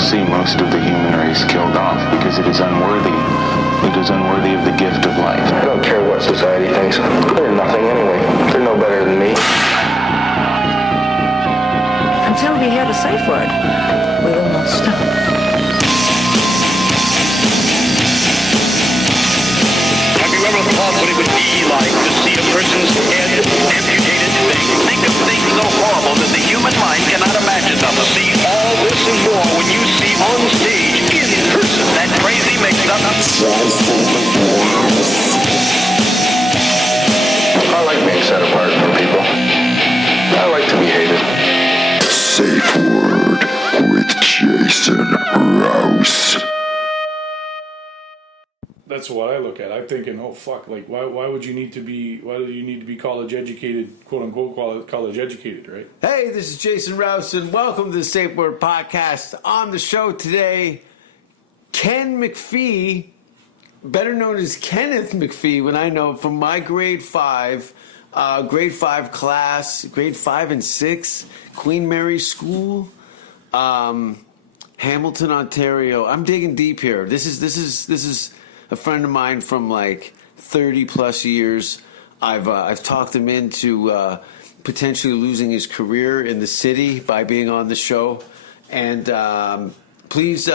to see most of the human race killed off because it is unworthy. It is unworthy of the gift of life. I don't care what society thinks. They're nothing anyway. They're no better than me. Until we hear the safe word, we will not stop. Have you ever thought what it would be like to see a person's head amputated? Think of things so horrible that the human mind cannot imagine them. To see all this and more when you see on stage, in person, that crazy mix-up. I like being set apart from people. I like to be hated. Safe Word with Jason Rouse. That's what I look at. I'm thinking, oh fuck, like why do you need to be college educated, quote unquote college educated, right? Hey, this is Jason Rouse, and welcome to the Safe Word Podcast. On the show today, Ken McPhee, better known as Kenneth McPhee, when I know from my grade 5 class, grade 5 and 6, Queen Mary School, Hamilton, Ontario. I'm digging deep here. This is a friend of mine from like 30 plus years. I've talked him into potentially losing his career in the city by being on the show. And please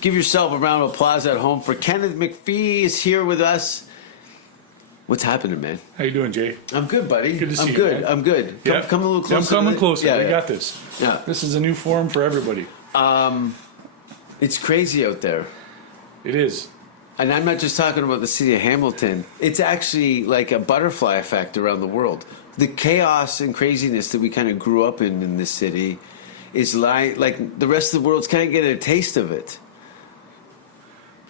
give yourself a round of applause at home for Kenneth McPhee is here with us. What's happening, man? How you doing, Jay? I'm good, buddy. Good to see I'm you, good. man. I'm good. Come a little closer. I'm coming closer. Yeah, We yeah. got this. Yeah. This is a new forum for everybody. It's crazy out there. It is. And I'm not just talking about the city of Hamilton. It's actually like a butterfly effect around the world. The chaos and craziness that we kind of grew up in this city is like the rest of the world's kind of getting a taste of it.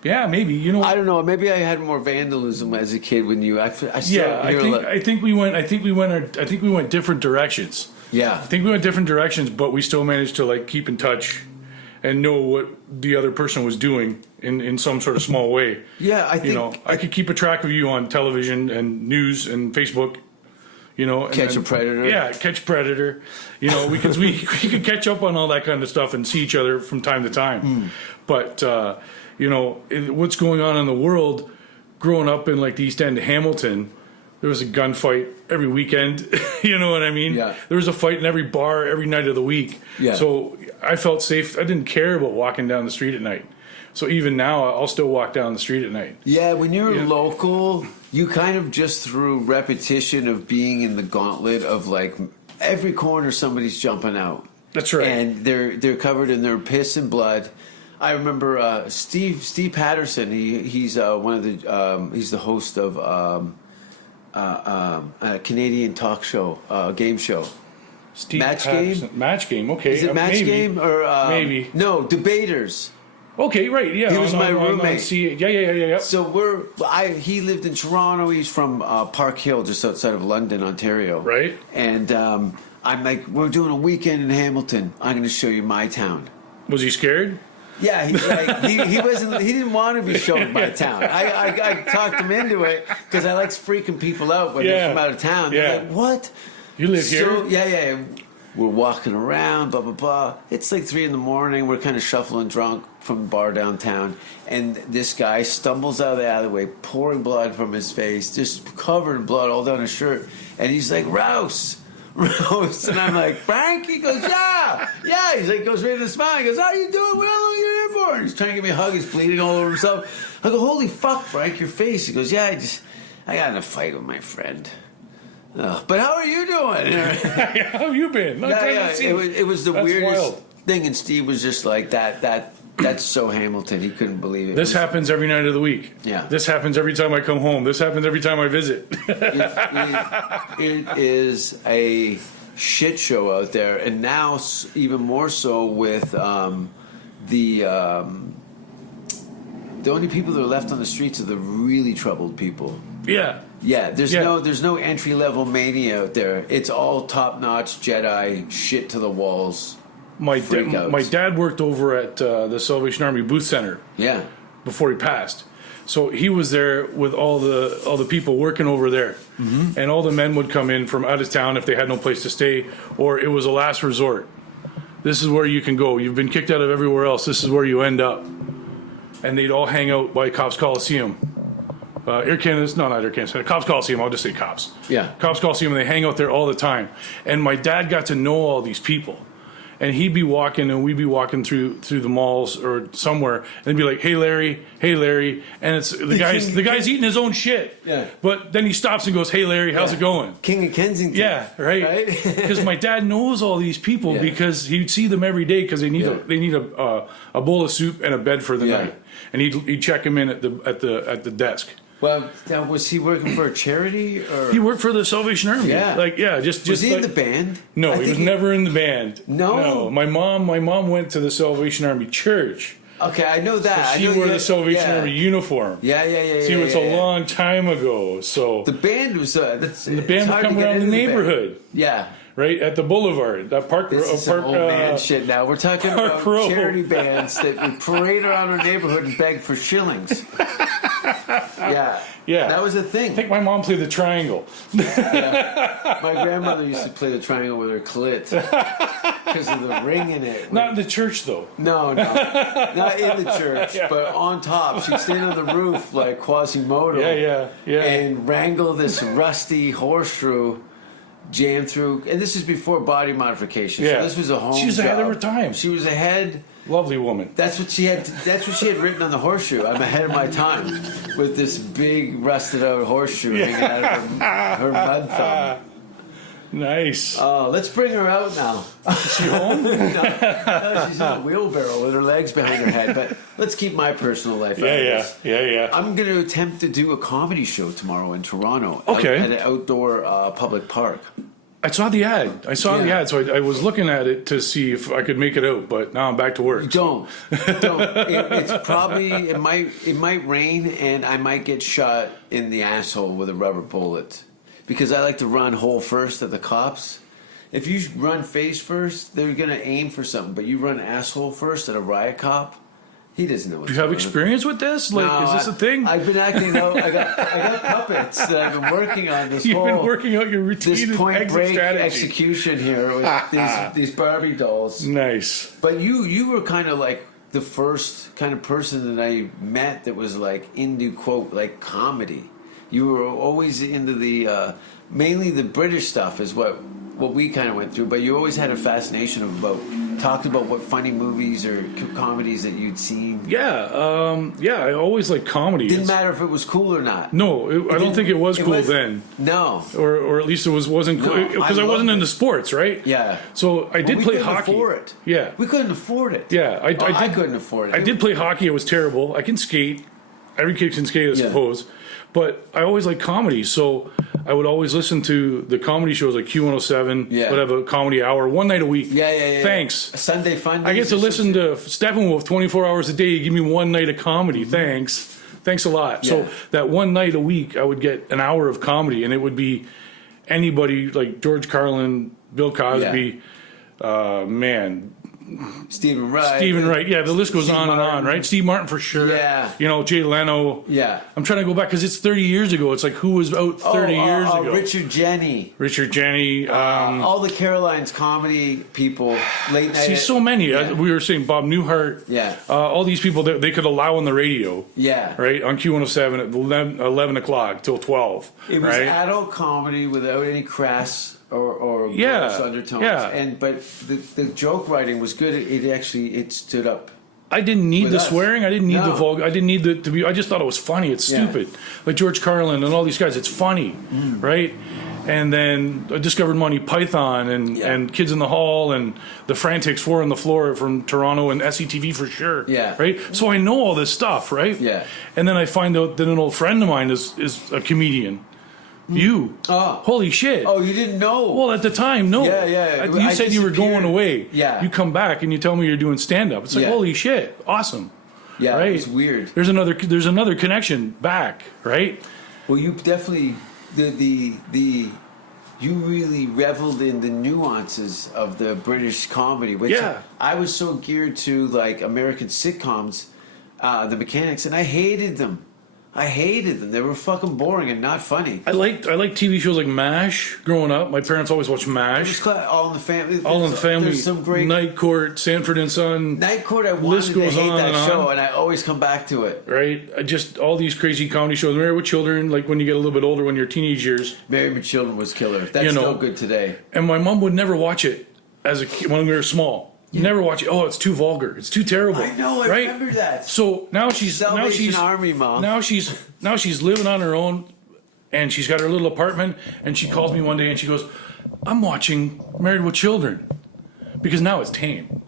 Yeah, maybe. You know, I don't know. Maybe I had more vandalism as a kid when you. I think we went different directions. Yeah. I think we went different directions, but we still managed to like keep in touch and know what the other person was doing in some sort of small way. Yeah, I think I could keep a track of you on television and news and Facebook. Catch a predator. Yeah, catch predator. We could catch up on all that kind of stuff and see each other from time to time. But what's going on in the world? Growing up in like the East End of Hamilton, there was a gunfight every weekend. You know what I mean? Yeah. There was a fight in every bar every night of the week. Yeah. So I felt safe. I didn't care about walking down the street at night. So even now, I'll still walk down the street at night. Yeah, when you're local, you kind of just through repetition of being in the gauntlet of like every corner somebody's jumping out. That's right. And they're covered in their piss and blood. I remember Steve Patterson. He's one of the he's the host of a Canadian talk show, game show. Steve Match Patterson. Game? Match Game, okay. Is it Match maybe. Game or maybe? No, Debaters. Okay, right. Yeah, He was my roommate. Yeah. So he lived in Toronto. He's from Park Hill, just outside of London, Ontario. Right. And I'm like, we're doing a weekend in Hamilton. I'm going to show you my town. Was he scared? Yeah, he's like he wasn't. He didn't want to be shown my town. I talked him into it because I like freaking people out when they're from out of town. Yeah. They're like, what? You live here? Yeah. We're walking around, blah, blah, blah. It's like 3 a.m. We're kind of shuffling drunk from the bar downtown. And this guy stumbles out of the alleyway, pouring blood from his face, just covered in blood all down his shirt. And he's like, Rouse. And I'm like, Frank? He goes, yeah. He's like, goes right to the smile. He goes, how you doing? What are you here for? And he's trying to give me a hug. He's bleeding all over himself. I go, holy fuck, Frank, your face. He goes, yeah, I got in a fight with my friend. But how are you doing? How have you been? It was the That's weirdest wild. thing, and Steve was just like that's so Hamilton. He couldn't believe it. This happens every night of the week. Yeah. This happens every time I come home. This happens every time I visit. It is a shit show out there, and now even more so with the only people that are left on the streets are the really troubled people. Yeah. Yeah, there's no entry level mania out there. It's all top notch Jedi shit to the walls. My dad worked over at the Salvation Army Booth Center. Yeah. Before he passed, so he was there with all the people working over there, and all the men would come in from out of town if they had no place to stay, or it was a last resort. This is where you can go. You've been kicked out of everywhere else. This is where you end up. And they'd all hang out by Cops Coliseum. Not Air Canada, Cops Coliseum, I'll just say Cops. Yeah. Cops Coliseum, and they hang out there all the time. And my dad got to know all these people. And he'd be walking, and we'd be walking through the malls or somewhere, and be like, hey Larry, and it's the guy's eating his own shit. Yeah. But then he stops and goes, hey Larry, how's it going? King of Kensington. Yeah, right. Because my dad knows all these people because he'd see them every day because they need a bowl of soup and a bed for the night, and he'd check him in at the desk. Well, now, was he working for a charity or? He worked for the Salvation Army. Yeah. Just Was he like, in the band? No, he was never in the band. No? My mom went to the Salvation Army church. Okay, I know that. So she wore the Salvation Army uniform. Yeah. See, it was a long time ago. So the band was the band would come around the neighborhood. Yeah. Right at the boulevard, that park. This is some old man shit. Now we're talking about Row. charity bands that would parade around our neighborhood and beg for shillings. Yeah, that was a thing. I think my mom played the triangle. My grandmother used to play the triangle with her clit because of the ring in it. Not in the church though. No, not in the church, but on top. She'd stand on the roof like Quasimodo. Yeah. And wrangle this rusty horseshoe. Jam through, and this is before body modification. Yeah. So this was a home. She was ahead of her time. She was ahead. Lovely woman. That's what she had. That's what she had written on the horseshoe. I'm ahead of my time, with this big rusted out horseshoe hanging out of her mud thumb. Nice. Let's bring her out now. Is she home? No, she's in a wheelbarrow with her legs behind her head. But let's keep my personal life out of this. Yeah. I'm going to attempt to do a comedy show tomorrow in Toronto. Okay. At an outdoor public park. I saw the ad. So I was looking at it to see if I could make it out, but now I'm back to work. Don't. It's probably it might rain and I might get shot in the asshole with a rubber bullet because I like to run hole first at the cops. If you run face first, they're gonna aim for something, but you run asshole first at a riot cop. He doesn't know what's Do you have going on. experience with this? Like, No, is this a thing? I've been acting out. I got puppets that I've been working on. You've been working out your routine this and point exit break strategy. execution here with these Barbie dolls. Nice. But you were kind of like the first kind of person that I met that was like into quote like comedy. You were always into the mainly the British stuff is what we kind of went through. But you always had a fascination about talking about what funny movies or comedies that you'd seen. Yeah. I always liked comedy. Didn't matter if it was cool or not. No, I don't think it was cool then. No. Or at least it wasn't cool because I wasn't into sports, right? Yeah. So I did play hockey. We couldn't afford it. Yeah. We couldn't afford it. Yeah, I couldn't afford it. I did play hockey. It was terrible. I can skate. Every kid can skate, I suppose. But I always liked comedy, so I would always listen to the comedy shows like Q107. Yeah. Would have a comedy hour one night a week. Yeah. Thanks. Sunday fun. I get to listen to Steppenwolf 24 hours a day. Give me one night of comedy. Mm-hmm. Thanks a lot. Yeah. So that one night a week, I would get an hour of comedy, and it would be anybody like George Carlin, Bill Cosby, Stephen Wright. Yeah, the list goes Steve on Martin. and on, right? Steve Martin for sure. Yeah. Jay Leno. Yeah. I'm trying to go back because it's 30 years ago. It's like who was out 30 years ago? Richard Jenny. All the Caroline's comedy people, late night. See, so many. Yeah. We were saying Bob Newhart. Yeah. All these people that they could allow on the radio. Yeah. Right? On Q107 at 11 o'clock till 12. It was right? adult comedy without any crass or Yeah. gross undertones. Yeah. But the joke writing was good. It stood up. I didn't need With the us. swearing. I didn't need the No. vulgar. I didn't need to be. I just thought it was funny. It's Yeah. stupid. Like George Carlin and all these guys. It's funny, right? And then I discovered Monty Python and Kids in the Hall and the Frantics 4 on the Floor from Toronto and SCTV for sure. Yeah. Right. So I know all this stuff, right? Yeah. And then I find out that an old friend of mine is a comedian. You. Oh. Holy shit. Oh, you didn't know? Well, at the time, no. Yeah. You I said you were going disappeared. away. Yeah. You come back and you tell me you're doing stand up. It's like, Yeah. holy shit, awesome. Yeah, right? it was weird. There's another connection back, right? Well, you definitely you really reveled in the nuances of the British comedy, which Yeah. I was so geared to like American sitcoms, the mechanics, and I hated them. I hated them. They were fucking boring and not funny. I liked TV shows like MASH growing up. My parents always watched It was MASH. All in the Family. All in the Family. There's some great Night Court, Sanford and Son. Night Court. I List wanted to goes hate on that and on. show, and I always come back to it. Right? Just all these crazy comedy shows. Married with Children, like when you get a little bit older, when you're teenage years. Married with Children was killer. That's You know, still good today. And my mom would never watch it as a kid when we were small. Never watch it. Oh, it's too vulgar. It's too terrible. I know. I right? remember that. So now she's Salvation Army mom. Now she's living on her own, and she's got her little apartment. And she calls me one day and she goes, "I'm watching Married with Children because now it's tame.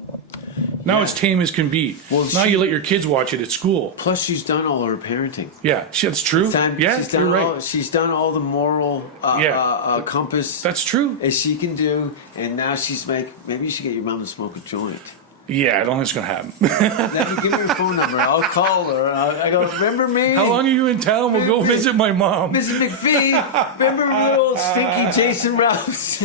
Now it's tame as can be. Well, now you let your kids watch it at school. Plus, she's done all her parenting. Yeah, that's true. Yeah, she's done you're right. all, she's done all the moral compass That's true. as she can do, and now she's like, maybe you should get your mom to smoke a joint. Yeah, I don't think it's gonna happen. Now give me your phone number. I'll call her. And I go, remember me? How long are you in town? We'll go visit my mom. Mrs. McPhee, remember the old stinky Jason Rouse?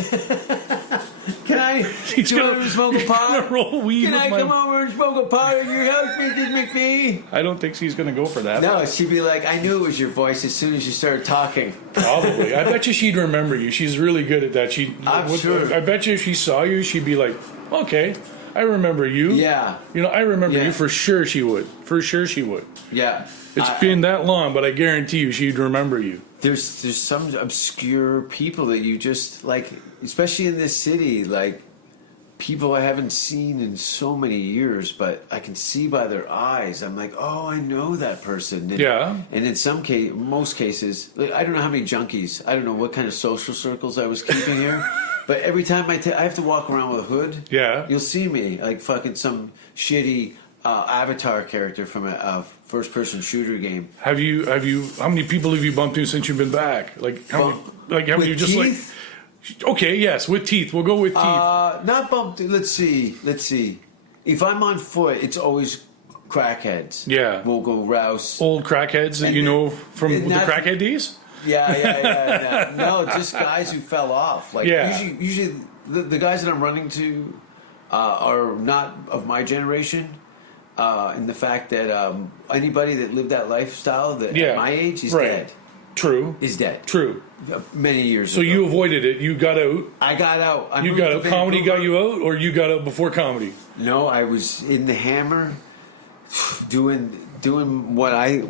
Can I? He's do you gonna, want to smoke a he's pot? gonna roll weed Can with I my come over and smoke a pot at your house, Mrs. McPhee? I don't think she's gonna go for that. No, she'd be like, I knew it was your voice as soon as you started talking. Probably. I bet you she'd remember you. She's really good at that. I'm sure. I bet you if she saw you, she'd be like, okay, I remember you. Yeah. You know, I remember Yeah. you for sure she would. For sure she would. Yeah. It's been that long, but I guarantee you she'd remember you. There's some obscure people that you just, like, especially in this city, like, people I haven't seen in so many years, but I can see by their eyes. I'm like, oh, I know that person. And, Yeah. And in most cases, like, I don't know how many junkies. I don't know what kind of social circles I was keeping here. But every time I have to walk around with a hood. Yeah. You'll see me like fucking some shitty avatar character from a first-person shooter game. How many people have you bumped into since you've been back? Like how many With you just teeth? like? Okay, yes, with teeth. We'll go with teeth. Not bumped. Let's see. If I'm on foot, it's always crackheads. Yeah. We'll go Rouse. Old crackheads that and you then- know from the not- crackhead days? Yeah. No, just guys who fell off. Like Yeah. usually the guys that I'm running to are not of my generation. In the fact that anybody that lived that lifestyle at my age is dead. True. Is dead. True. Many years So ago. you avoided it. You got out. I got out. I You moved got to out. Comedy got Vancouver. you out, or you got out before comedy? No, I was in the Hammer, doing what I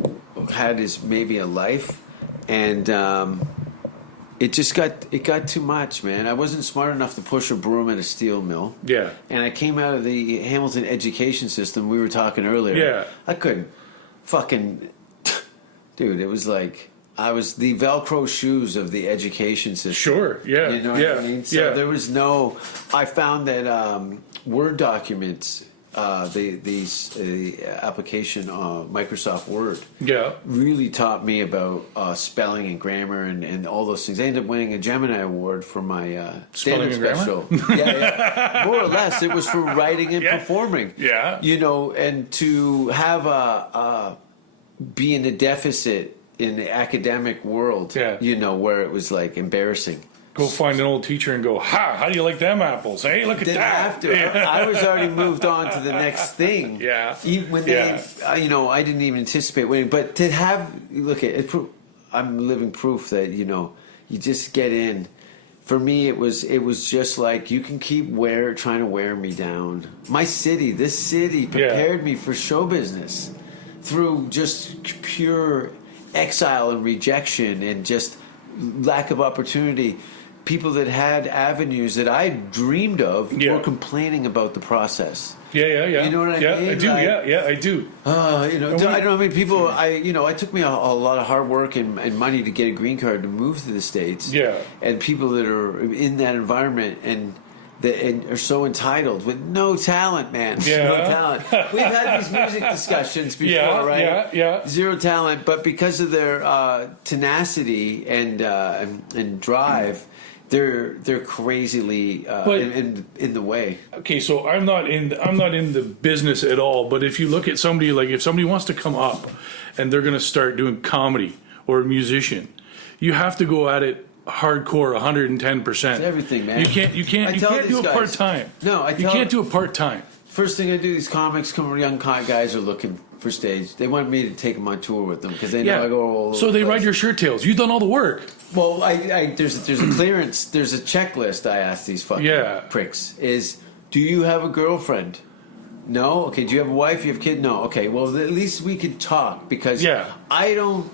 had as maybe a life, and it got too much, man. I wasn't smart enough to push a broom at a steel mill. Yeah. And I came out of the Hamilton education system. We were talking earlier. Yeah. I couldn't fucking, dude. It was like I was the Velcro shoes of the education system. Sure. Yeah. You know what I mean? So there was no. I found that Word documents, the application Microsoft Word, really taught me about spelling and grammar and all those things. I ended up winning a Gemini Award for my Spelling stand-up and special. Yeah, more or less. It was for writing and performing. Yeah. You know, and to have be in a deficit in the academic world. Yeah. You know, where it was like embarrassing. Go find an old teacher and go, ha, how do you like them apples? Hey, look at Didn't that. have to. I was already moved on to the next thing. Yeah. When they, I didn't even anticipate winning. But to have, look at it, I'm living proof that you just get in. For me, it was just like you can keep trying to wear me down. This city prepared me for show business through just pure exile and rejection and just lack of opportunity. People that had avenues that I dreamed of were complaining about the process. Yeah. You know what I mean? I do. Like, I do. I don't know how many people. It took me a lot of hard work and money to get a green card to move to the States. Yeah. And people that are in that environment and are so entitled with no talent, man. Yeah. No talent. We've had these music discussions before, right? Yeah. Zero talent, but because of their tenacity and drive, they're crazily in the way. Okay, so I'm not in the business at all, but if you look at somebody, like if somebody wants to come up and they're going to start doing comedy or a musician, you have to go at it hardcore 110%. It's everything, man. You can't do it part time. No, you can't do it part time. First thing I do, these young guys are looking for stage. They wanted me to take them on tour with them because they know I go all over So the they place. ride your shirt tails. You've done all the work. Well, there's a clearance. There's a checklist. I ask these fucking pricks. Is do you have a girlfriend? No. Okay. Do you have a wife? You have a kid? No. Okay. Well, at least we could talk because I don't.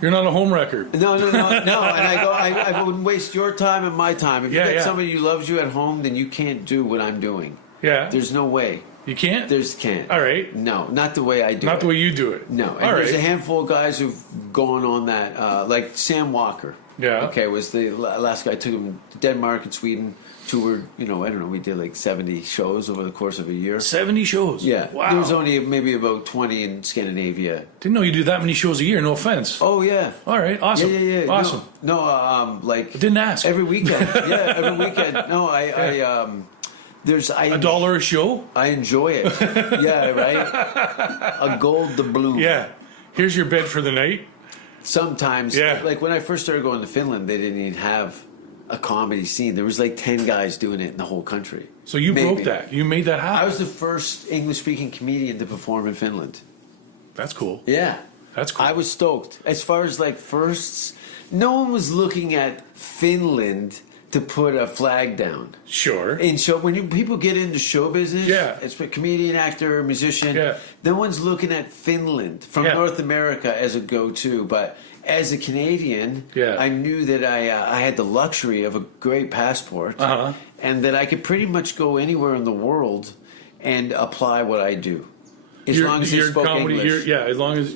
You're not a home wrecker. No. And I wouldn't waste your time and my time. If you got somebody who loves you at home, then you can't do what I'm doing. Yeah. There's no way. You can't? Can't. All right. No, not the way I do it. Not the way you do it. No. And there's a handful of guys who've gone on that, like Sam Walker. Yeah. Okay, was the last guy. Took him to Denmark and Sweden. Toured, I don't know, we did like 70 shows over the course of a year. 70 shows? Yeah. Wow. There was only maybe about 20 in Scandinavia. Didn't know you do that many shows a year, no offense. Oh, yeah. All right, awesome. Yeah. Awesome. No, like... I didn't ask. Every weekend. Yeah, every weekend. No, there's... $1 a show? I enjoy it. Yeah, right? A gold doubloon. Yeah. Here's your bed for the night. Sometimes. Yeah. Like when I first started going to Finland, they didn't even have a comedy scene. There was like 10 guys doing it in the whole country. So you broke that. You made that happen. I was the first English-speaking comedian to perform in Finland. That's cool. Yeah. That's cool. I was stoked. As far as like firsts, no one was looking at Finland to put a flag down. Sure. In people get into show business, it's a comedian, actor, musician. Yeah. No one's looking at Finland from North America as a go-to, but as a Canadian, I knew that I had the luxury of a great passport, and that I could pretty much go anywhere in the world and apply what I do, as long as they spoke English. As long as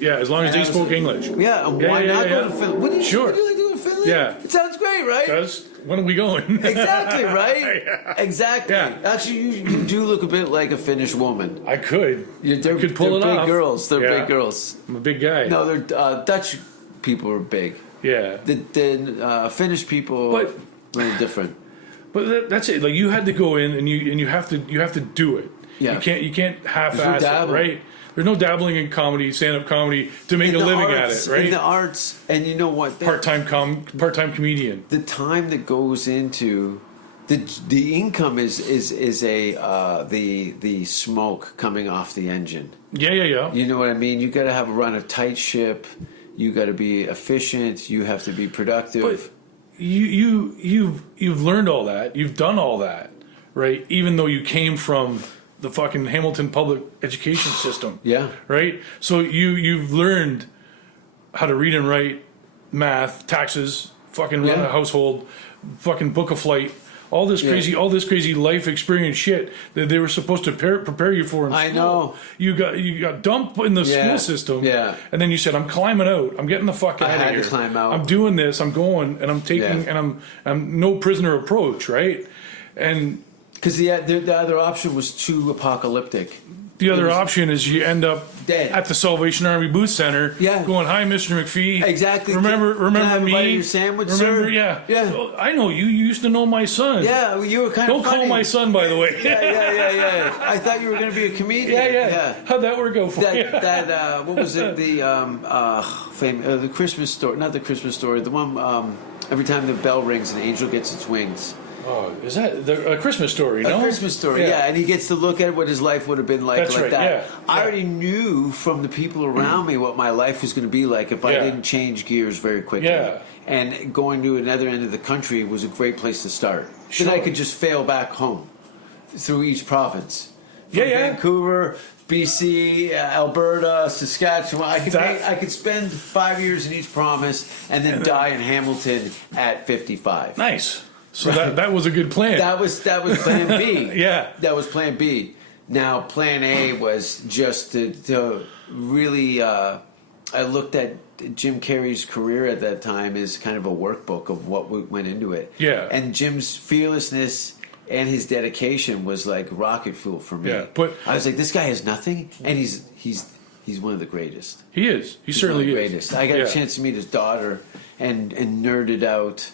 they spoke English. Yeah, and why not go to Finland? What do you like doing in Finland? Yeah, it sounds great, right? When are we going? Exactly, right? Exactly. Yeah. Actually, you do look a bit like a Finnish woman. I could. They're could pull it big off. girls. They're big girls. I'm a big guy. No, they're Dutch people are big. Yeah. The Finnish people are different. But that's it. Like you had to go in and you have to do it. Yeah. You can't half-ass it, right? There's no dabbling in comedy, stand-up comedy to make a living at it, right? In the arts, and you know what? Part-time comedian. The time that goes into the income is the smoke coming off the engine. Yeah. You know what I mean? You got to run a tight ship. You got to be efficient. You have to be productive. But you've learned all that. You've done all that, right? Even though you came from the fucking Hamilton public education system. Yeah. Right? So you've learned how to read and write, math, taxes, fucking run a household, fucking book a flight, all this crazy life experience shit that they were supposed to prepare you for in school. I know. You got dumped in the school system. Yeah. And then you said, I'm climbing out. I'm getting the fuck out of here. I had to climb out. I'm doing this. I'm going and I'm taking and I'm no prisoner approach, right? And because the other option was too apocalyptic. The other option is you end up dead at the Salvation Army Booth Center. Yeah. Going, hi, Mr. McPhee. Exactly. Remember Can I me? buy your sandwich, remember? sir? Yeah. Yeah. So, I know you. You used to know my son. Yeah. You were kind Don't of funny. call my son, by the way. Yeah. I thought you were going to be a comedian. Yeah. How'd that work out for you? What was it? The Christmas story. Not the Christmas story. The one every time the bell rings, an angel gets its wings. Oh, is that a Christmas Story? No, A Christmas Story. Yeah, and he gets to look at what his life would have been like. That's right, that. yeah. I already knew from the people around me what my life was going to be like if I didn't change gears very quickly. Yeah. And going to another end of the country was a great place to start. Sure. Then I could just fail back home through each province. From Yeah. Vancouver, BC, Alberta, Saskatchewan. I could spend 5 years in each province and then die in Hamilton at 55. Nice. So that was a good plan. That was plan B. Yeah. That was plan B. Now, plan A was just to really... I looked at Jim Carrey's career at that time as kind of a workbook of what went into it. Yeah. And Jim's fearlessness and his dedication was like rocket fuel for me. Yeah, but... I was like, this guy has nothing, and he's one of the greatest. He is. He certainly one of the is. greatest. I got a chance to meet his daughter and nerded out.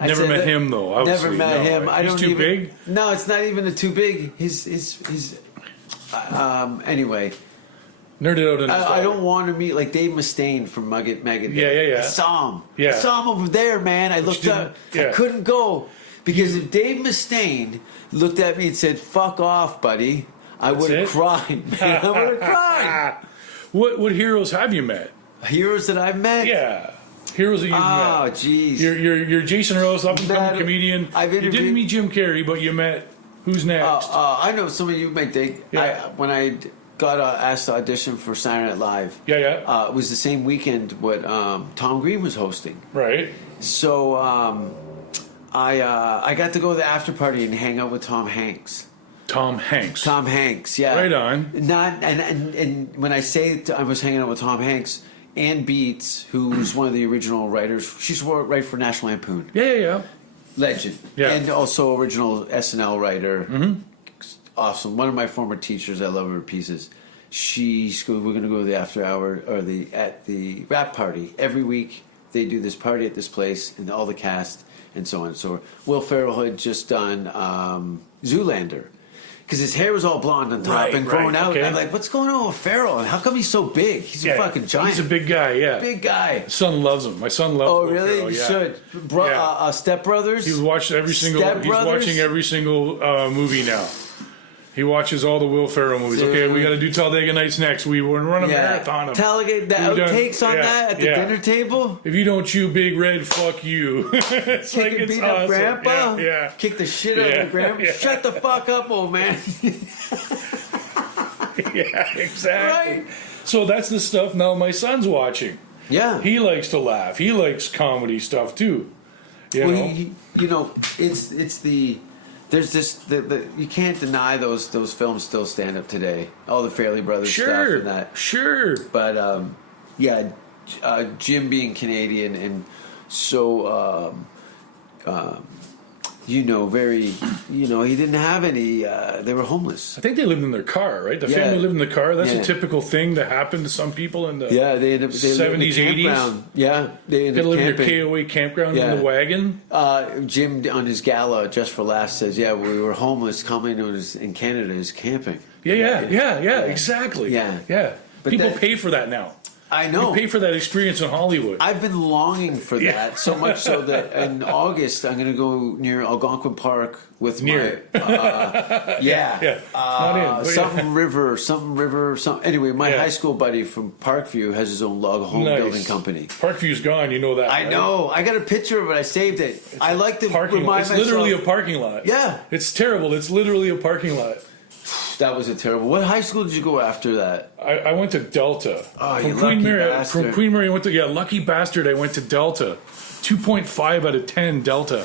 Never met him though. Obviously. Never met him. Right? I don't He's too big. No, it's not even a too big. He's anyway. Nerded out. I don't want to meet like Dave Mustaine from Megadeth. Yeah. I saw him. Yeah. I saw him over there, man. I looked up. Yeah. I couldn't go because if Dave Mustaine looked at me and said, "Fuck off, buddy," I would have it? cried, man. I would have cried. What heroes have you met? Heroes that I've met? Yeah. Heroes that you've Oh, met. jeez. You're Jason Rouse, up and coming Met- comedian. I've You didn't interviewed- meet Jim Carrey, but you met who's next? I know some of you might think. Yeah. When I got asked to audition for Saturday Night Live, Yeah. it was the same weekend what Tom Green was hosting. Right. So I got to go to the after party and hang out with Tom Hanks. Tom Hanks. Tom Hanks, yeah. Right on. Not and when I say I was hanging out with Tom Hanks, Ann Beats, who's one of the original writers, she's write for National Lampoon, Yeah. legend, Yeah. and also original SNL writer. Mm-hmm. Awesome. One of my former teachers, I love her to pieces. She's we're going to go to the after hour or at the rap party every week. They do this party at this place, and all the cast and so on. So Will Ferrell had just done Zoolander. Because his hair was all blonde on top Right, and growing right, out. okay. And I'm like, what's going on with Ferrell? And how come he's so big? He's a fucking giant. He's a big guy, yeah. Big guy. My son loves him. My son loves Oh, Will really? Ferrell, You yeah. should. Yeah. Step Brothers? He's watched every single. Step He's Brothers? watching every single movie now. He watches all the Will Ferrell movies. Dude. Okay, we got to do Talladega Nights next. We want to run a marathon of Talladega, the We've done- outtakes on yeah, that at the yeah. dinner table? If you don't chew Big Red, fuck you. It's Kick and beat up grandpa? Yeah. Kick the shit out Yeah, of grandpa? yeah. Shut the fuck up, old man. Yeah, exactly. Right? So that's the stuff now my son's watching. Yeah. He likes to laugh. He likes comedy stuff too. You Well, know? it's the there's this the you can't deny those films still stand up today. All the Fairley Brothers stuff Sure. and that. Sure. But Jim being Canadian and so very he didn't have any. They were homeless. I think they lived in their car, right? The Yeah. family lived in the car. That's Yeah. a typical thing that happened to some people in the Yeah, they lived in the 70s, 80s. campground. Yeah, they They ended up lived in their camping. KOA campground Yeah. in the wagon. Jim on his gala just for laughs says, "Yeah, we were homeless. Commonly known as in Canada is camping." Yeah, exactly. Yeah. But People that- pay for that now. I know. You pay for that experience in Hollywood. I've been longing for that so much so that in August I'm going to go near Algonquin Park with Near. my Yeah. Not in, but something river. Anyway, my Yeah. high school buddy from Parkview has his own log home Nice. building company. Parkview's gone. You know that. I right? know. I got a picture of it. I saved it. I like to Parking lot. remind It's myself. literally a parking lot. Yeah. It's terrible. It's literally a parking lot. That was a terrible. What high school did you go after that? I went to Delta. Oh, from you Queen lucky Mary. bastard. From Queen Mary, I went to lucky bastard. I went to Delta. 2.5 out of 10 Delta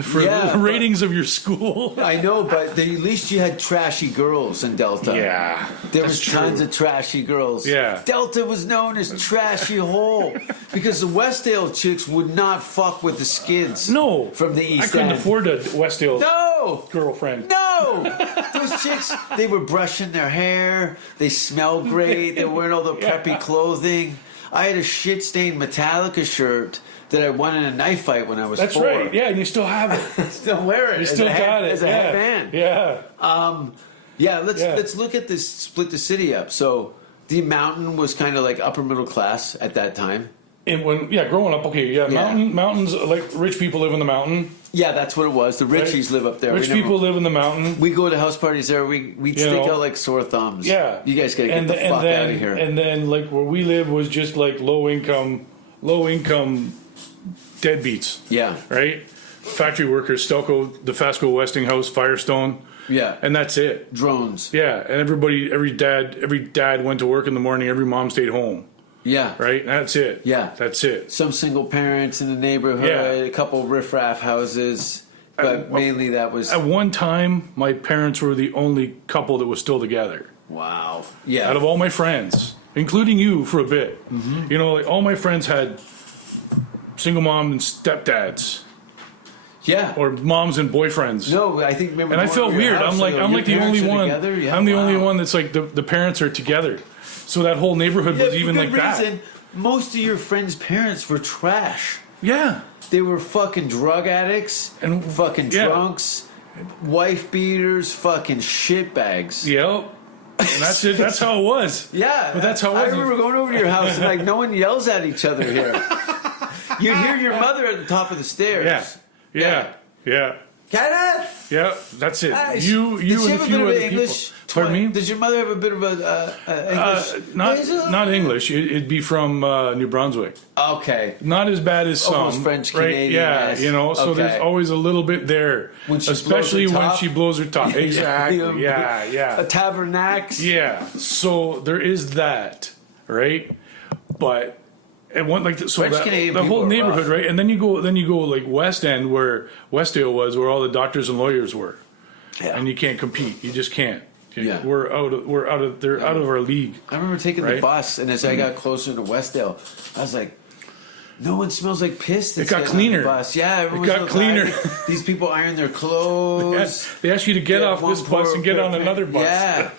for Yeah, the ratings of your school. I know, but at least you had trashy girls in Delta. Yeah, There that's was true. tons of trashy girls. Yeah. Delta was known as trashy hole because the Westdale chicks would not fuck with the skids. No, From the East I couldn't End. afford a Westdale No! girlfriend. No! Those chicks, they were brushing their hair. They smelled great. They were wearing all the preppy clothing. I had a shit-stained Metallica shirt that I won in a knife fight when I was That's 4. right. Yeah, and you still have it. Still wear it. You as still a got it. As a yeah. headband. Yeah. Let's look at this. Split the city up. So the mountain was kind of like upper middle class at that time. And growing up, mountains, like rich people live in the mountain. Yeah, that's what it was. The Richies live up there. Rich people live in the mountain. We go to house parties there. We'd stick know. out like sore thumbs. Yeah, you guys gotta get the fuck out of here. And then like where we live was just like low income deadbeats. Yeah, Right. Factory workers, Stelco, the Fasco Westinghouse, Firestone. yeah. And that's it. Drones. Yeah, and every dad went to work in the morning. Every mom stayed home. Yeah, Right. And that's it. Yeah. That's it. Some single parents in the neighborhood. Yeah. A couple riffraff houses, but mainly that was At one time, my parents were the only couple that was still together. wow. Yeah, Out of all my friends, including you for a bit, Mm-hmm. you know, like all my friends had single mom and stepdads, yeah. or moms and boyfriends. No, I think remember. And I going felt to your weird. house, I'm like your the parents only are one. together? Yeah, I'm the only wow. one that's like the parents are together. So that whole neighborhood Yeah, was for even good like reason. that. Most of your friends' parents were trash. Yeah. They were fucking drug addicts And- fucking yeah. drunks, wife beaters, fucking shitbags. Yep. And that's it. That's how it was. Yeah, But that's how it I was. remember going over to your house and like no one yells at each other here. You hear your mother at the top of the stairs. Yeah. Yeah. Yeah. Kenneth! Yeah, that's it. Nice. You Did she and a have a few bit of other English? people. Pardon me? Did your mother have a bit of a English? Not English. It'd be from New Brunswick. Okay. Not as bad as some. Almost French right? Canadian. Yeah, yes. you know. So Okay. there's always a little bit there, When she especially blows her when top? she blows her top. Exactly. Yeah, A yeah, tabernax. yeah. So there is that, right? But and one like so French that, Canadian the whole people are neighborhood, rough. right? And then you go like West End, where Westdale was, where all the doctors and lawyers were, Yeah. and you can't compete. You just can't. Yeah. They're out of our league. I remember taking the Right? bus, and as I got closer to Westdale, I was like, no one smells like piss. That's got getting on the cleaner. bus. Yeah, everyone's got so cleaner. tidy. These people iron their clothes. They ask you to get Yeah, off this one bus poor and get on parent. another bus. Yeah.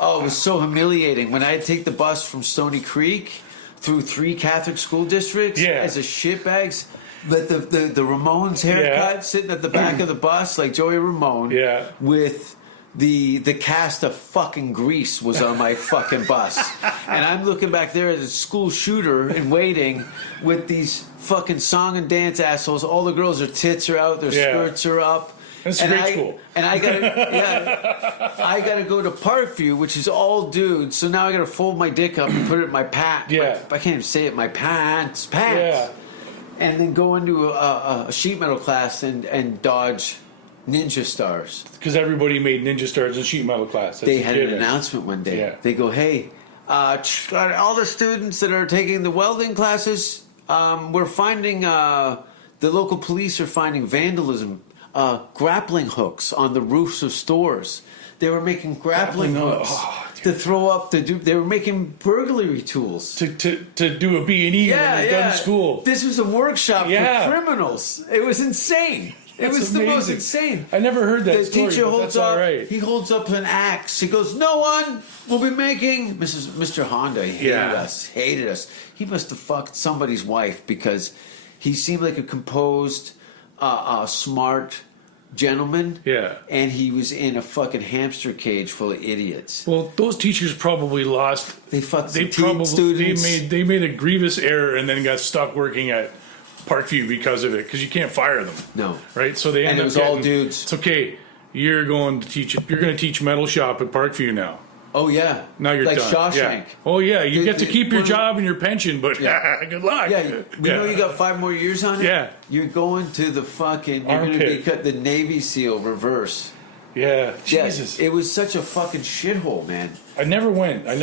Oh, it was so humiliating. When I'd take the bus from Stony Creek through 3 Catholic school districts Yeah. as a shitbags, but the Ramones haircut Yeah. sitting at the back of the bus, like Joey Ramone, Yeah. with the cast of fucking Grease was on my fucking bus. And I'm looking back there as a school shooter and waiting with these fucking song and dance assholes. All the girls, their tits are out, their Yeah. skirts are up. It's And great I- school. And I gotta go to Parkview, which is all dudes. So now I gotta fold my dick up and put it in my pants. Yeah. I can't even say it. My pants. Yeah. And then go into a sheet metal class and dodge ninja stars. Because everybody made ninja stars in sheet metal class. That's They a had an given. announcement one day. Yeah. They go, "Hey, all the students that are taking the welding classes, we're finding the local police are finding vandalism, grappling hooks on the roofs of stores. They were making grappling hooks to throw up. They were making burglary tools. to do a B&E when they're done school. This was a workshop Yeah. for criminals. It was insane. It That's was the most amazing. insane. I never heard that The story, teacher but holds that's up. all right. He holds up an axe. He goes, "No one will be making." Mr. Honda hated us. He must have fucked somebody's wife because he seemed like a composed, smart gentleman. Yeah. And he was in a fucking hamster cage full of idiots. Well, those teachers probably lost. They fucked They some probably students. they made a grievous error and then got stuck working at Parkview because of it. Because you can't fire them. No. Right. So they And end it up was all getting- dudes. It's okay. You're going to teach. You're going to teach metal shop at Parkview now. Oh yeah. Now you're like done. Shawshank. Yeah. Oh yeah, you get to keep your one of the- job and your pension, but Yeah. good luck. Yeah, you know you got 5 more years on it. Yeah. You're going to the fucking. You're going to Armpit. be cut the Navy SEAL reverse. Yeah. Yeah, Jesus. it was such a fucking shithole, man. I never went. I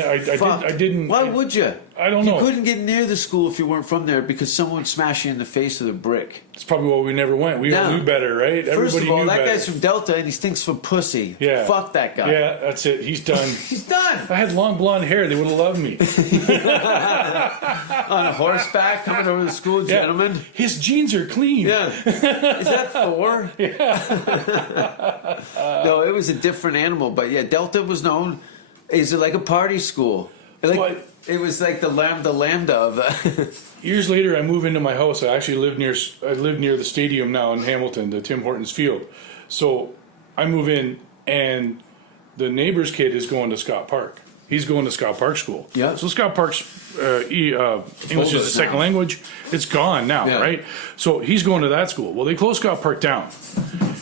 didn't. Why would you? I don't know. You couldn't get near the school if you weren't from there because someone would smash you in the face with a brick. It's probably why we never went. We all No. knew better, right? First of all, knew that better. guy's from Delta and he stinks from pussy. Yeah. Fuck that guy. Yeah, that's it. He's done. He's done. I had long blonde hair. They would have loved me. On a horseback coming over the school, Yeah. gentlemen. His jeans are clean. Yeah. Is that Thor? Yeah. No, it was a different animal, but yeah, Delta was known. Is it like a party school? Like What? it was like the lambda of the. Years later, I move into my house. I actually live near the stadium now in Hamilton, the Tim Hortons Field. So I move in, and the neighbor's kid is going to Scott Park. He's going to Scott Park School. Yeah. So Scott Park's English is a second now. language. It's gone now, Yeah. right? So he's going to that school. Well, they closed Scott Park down,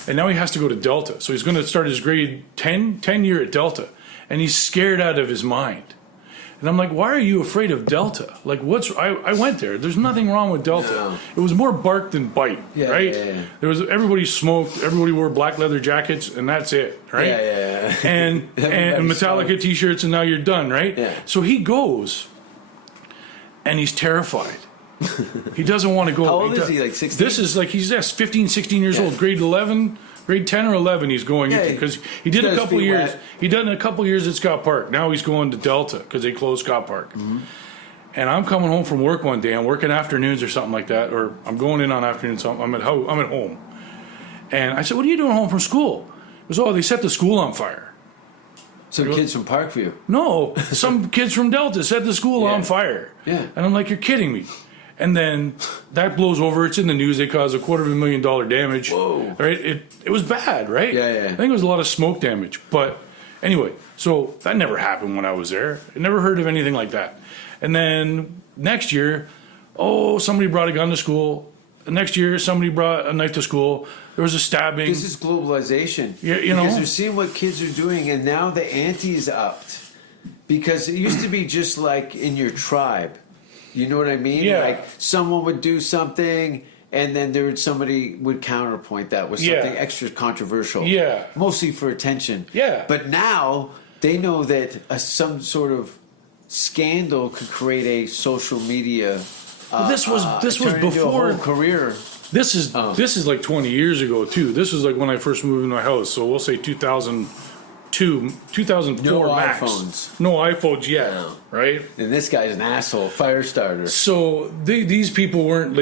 and now he has to go to Delta. So he's going to start his grade 10 year at Delta, and he's scared out of his mind. And I'm like, why are you afraid of Delta? Like, I went there. There's nothing wrong with Delta. No. It was more bark than bite, Yeah, right? yeah, yeah. There was everybody smoked, everybody wore black leather jackets, and that's it, right? Yeah. And Everybody Metallica smoked. t-shirts, and now you're done, right? Yeah. So he goes, and he's terrified. He doesn't want to go. How old is he, like 16? This is like he's 15, 16 years Yeah. old, grade 10 or 11 he's going Yeah, into because he did he's got a his couple feet years. wet. He done a couple years at Scott Park. Now he's going to Delta because they closed Scott Park. Mm-hmm. And I'm coming home from work one day. I'm working afternoons or something like that, or I'm going in on afternoons. So I'm at home. And I said, "What are you doing home from school?" He goes, "Oh, they set the school on fire." Some kids from Parkview. No, some kids from Delta set the school on fire. Yeah. And I'm like, "You're kidding me." And then that blows over. It's in the news. They caused $250,000 damage. Whoa. Right? It was bad, right? Yeah. I think it was a lot of smoke damage. But anyway, so that never happened when I was there. I never heard of anything like that. And then next year, somebody brought a gun to school The next year, somebody brought a knife to school. There was a stabbing. This is globalization. Yeah, because they're seeing what kids are doing, and now the ante is upped. Because it used to be just like in your tribe. You know what I mean? Yeah. Like someone would do something, and then somebody would counterpoint that with something extra controversial. Yeah. Mostly for attention. Yeah. But now they know that some sort of scandal could create a social media. This was turn into a before whole career. This is like 20 years ago too. This was like when I first moved into my house. So we'll say 2002, 2004 No max. iPhones. No iPhones yet, No. right? And this guy's an asshole, fire starter. So these people weren't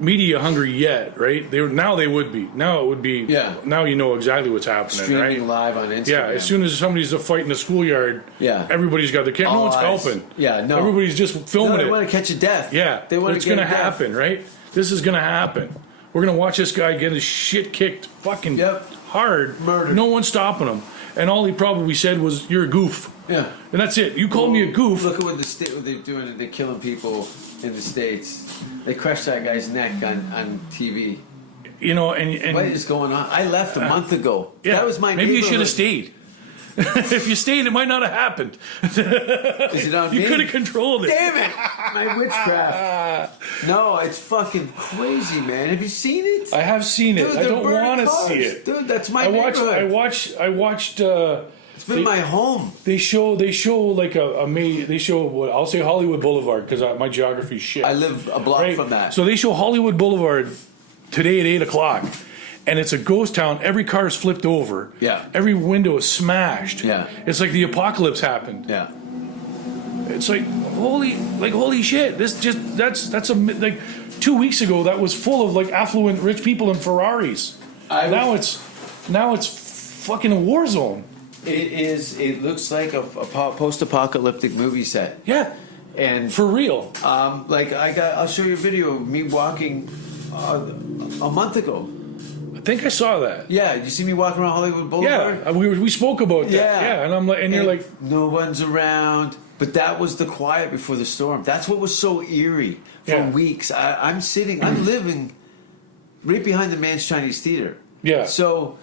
media hungry yet, right? Now they would be. Now it would be. Yeah. Now you know exactly what's happening, Streaming right? live on Instagram. Yeah, as soon as somebody's a fight in the schoolyard, everybody's got the camera. No All one's eyes. helping. Yeah, no. Everybody's just filming They it. want to catch a death. Yeah, they want it's to get going to a death. happen, right? This is going to happen. We're going to watch this guy get his shit kicked fucking hard. Murdered. No one's stopping him. And all he probably said was, "You're a goof." Yeah. And that's it. You called me a goof. Look at what they're doing. They're killing people in the States. They crushed that guy's neck on TV. You know, and What is going on? I left a month ago. yeah, That was my maybe you should neighborhood. have stayed. If you stayed, it might not have happened. Is it on You me? could have controlled it. Damn it! My witchcraft. No, it's fucking crazy, man. Have you seen it? I have seen it. Dude, I they're don't burning want to cars. see it. Dude, that's my I watched. neighborhood. I watched. It's been my home. They show like they show what I'll say Hollywood Boulevard because my geography's shit. I live a block Right? from that. So they show Hollywood Boulevard today at 8:00, and it's a ghost town. Every car is flipped over. Yeah. Every window is smashed. Yeah. It's like the apocalypse happened. Yeah. It's like holy shit. That's like 2 weeks ago that was full of like affluent rich people in Ferraris. Now it's fucking a war zone. It is. It looks like a post-apocalyptic movie set. Yeah. And For real. I'll show you a video of me walking a month ago. I think I saw that. Yeah, you see me walking around Hollywood Boulevard? Yeah, we spoke about that. Yeah, and I'm like, and you're like, no one's around. But that was the quiet before the storm. That's what was so eerie for Yeah. weeks. I'm living right behind the Man's Chinese Theater. Yeah. So